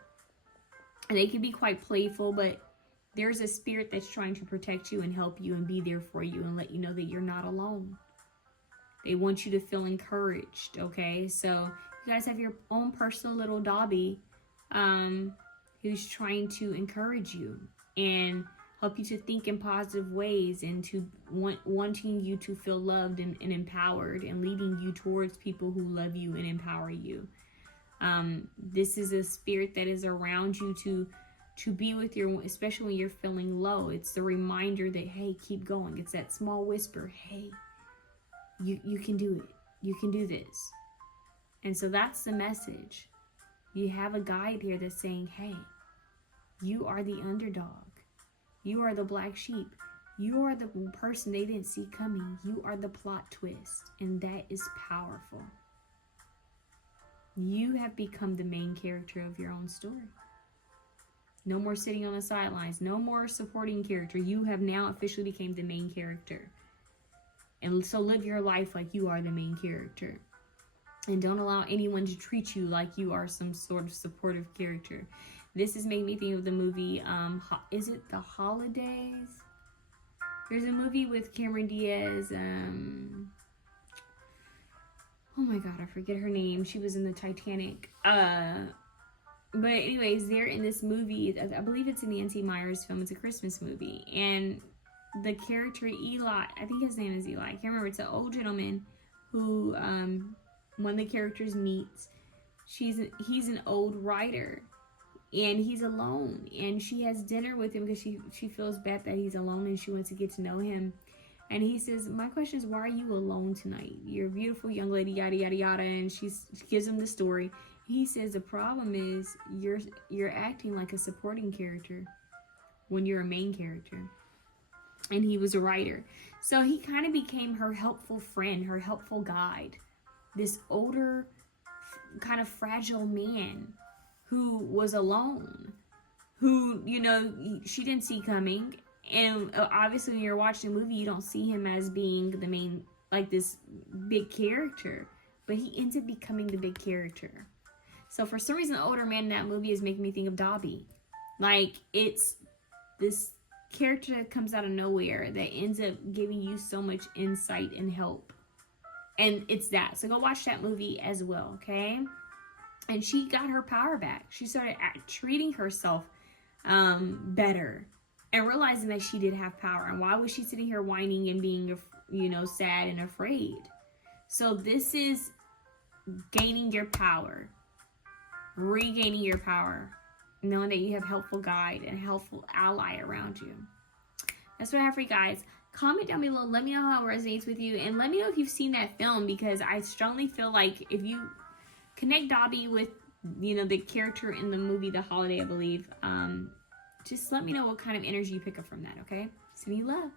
And they can be quite playful, but there's a spirit that's trying to protect you and help you and be there for you and let you know that you're not alone. They want you to feel encouraged, okay? So you guys have your own personal little Dobby who's trying to encourage you and help you to think in positive ways and to wanting you to feel loved and empowered and leading you towards people who love you and empower you. This is a spirit that is around you to be with you, especially when you're feeling low. It's the reminder that, hey, keep going. It's that small whisper, hey, you can do it. You can do this. And so that's the message. You have a guide here that's saying, hey, you are the underdog. You are the black sheep. You are the person they didn't see coming. You are the plot twist. And that is powerful. You have become the main character of your own story. No more sitting on the sidelines. No more supporting character. You have now officially become the main character. And so live your life like you are the main character. And don't allow anyone to treat you like you are some sort of supportive character. This has made me think of the movie, is it The Holidays? There's a movie with Cameron Diaz. Oh my God, I forget her name. She was in the Titanic. But anyways, they're in this movie. I believe it's an Nancy Meyers film. It's a Christmas movie. And the character Eli, I think his name is Eli. I can't remember. It's an old gentleman who one of the characters meets. He's an old writer. And he's alone. And she has dinner with him because she feels bad that he's alone and she wants to get to know him. And he says, my question is, why are you alone tonight? You're a beautiful young lady, yada, yada, yada. And she gives him the story. He says, the problem is you're acting like a supporting character when you're a main character. And he was a writer. So he kind of became her helpful friend, her helpful guide. This older, kind of fragile man who was alone. Who, you know, she didn't see coming. And obviously when you're watching the movie, you don't see him as being the main, like this big character. But he ends up becoming the big character. So for some reason, the older man in that movie is making me think of Dobby. Like, it's this character that comes out of nowhere that ends up giving you so much insight and help. And it's that. So go watch that movie as well, okay? And she got her power back. She started treating herself better and realizing that she did have power. And why was she sitting here whining and being, you know, sad and afraid? So this is gaining your power. Regaining your power, knowing that you have a helpful guide and a helpful ally around you. That's what I have for you guys. Comment down below. Let me know how it resonates with you. And let me know if you've seen that film, because I strongly feel like if you connect Dobby with, you know, the character in the movie The Holiday, I believe, just let me know what kind of energy you pick up from that, okay? Sending you love.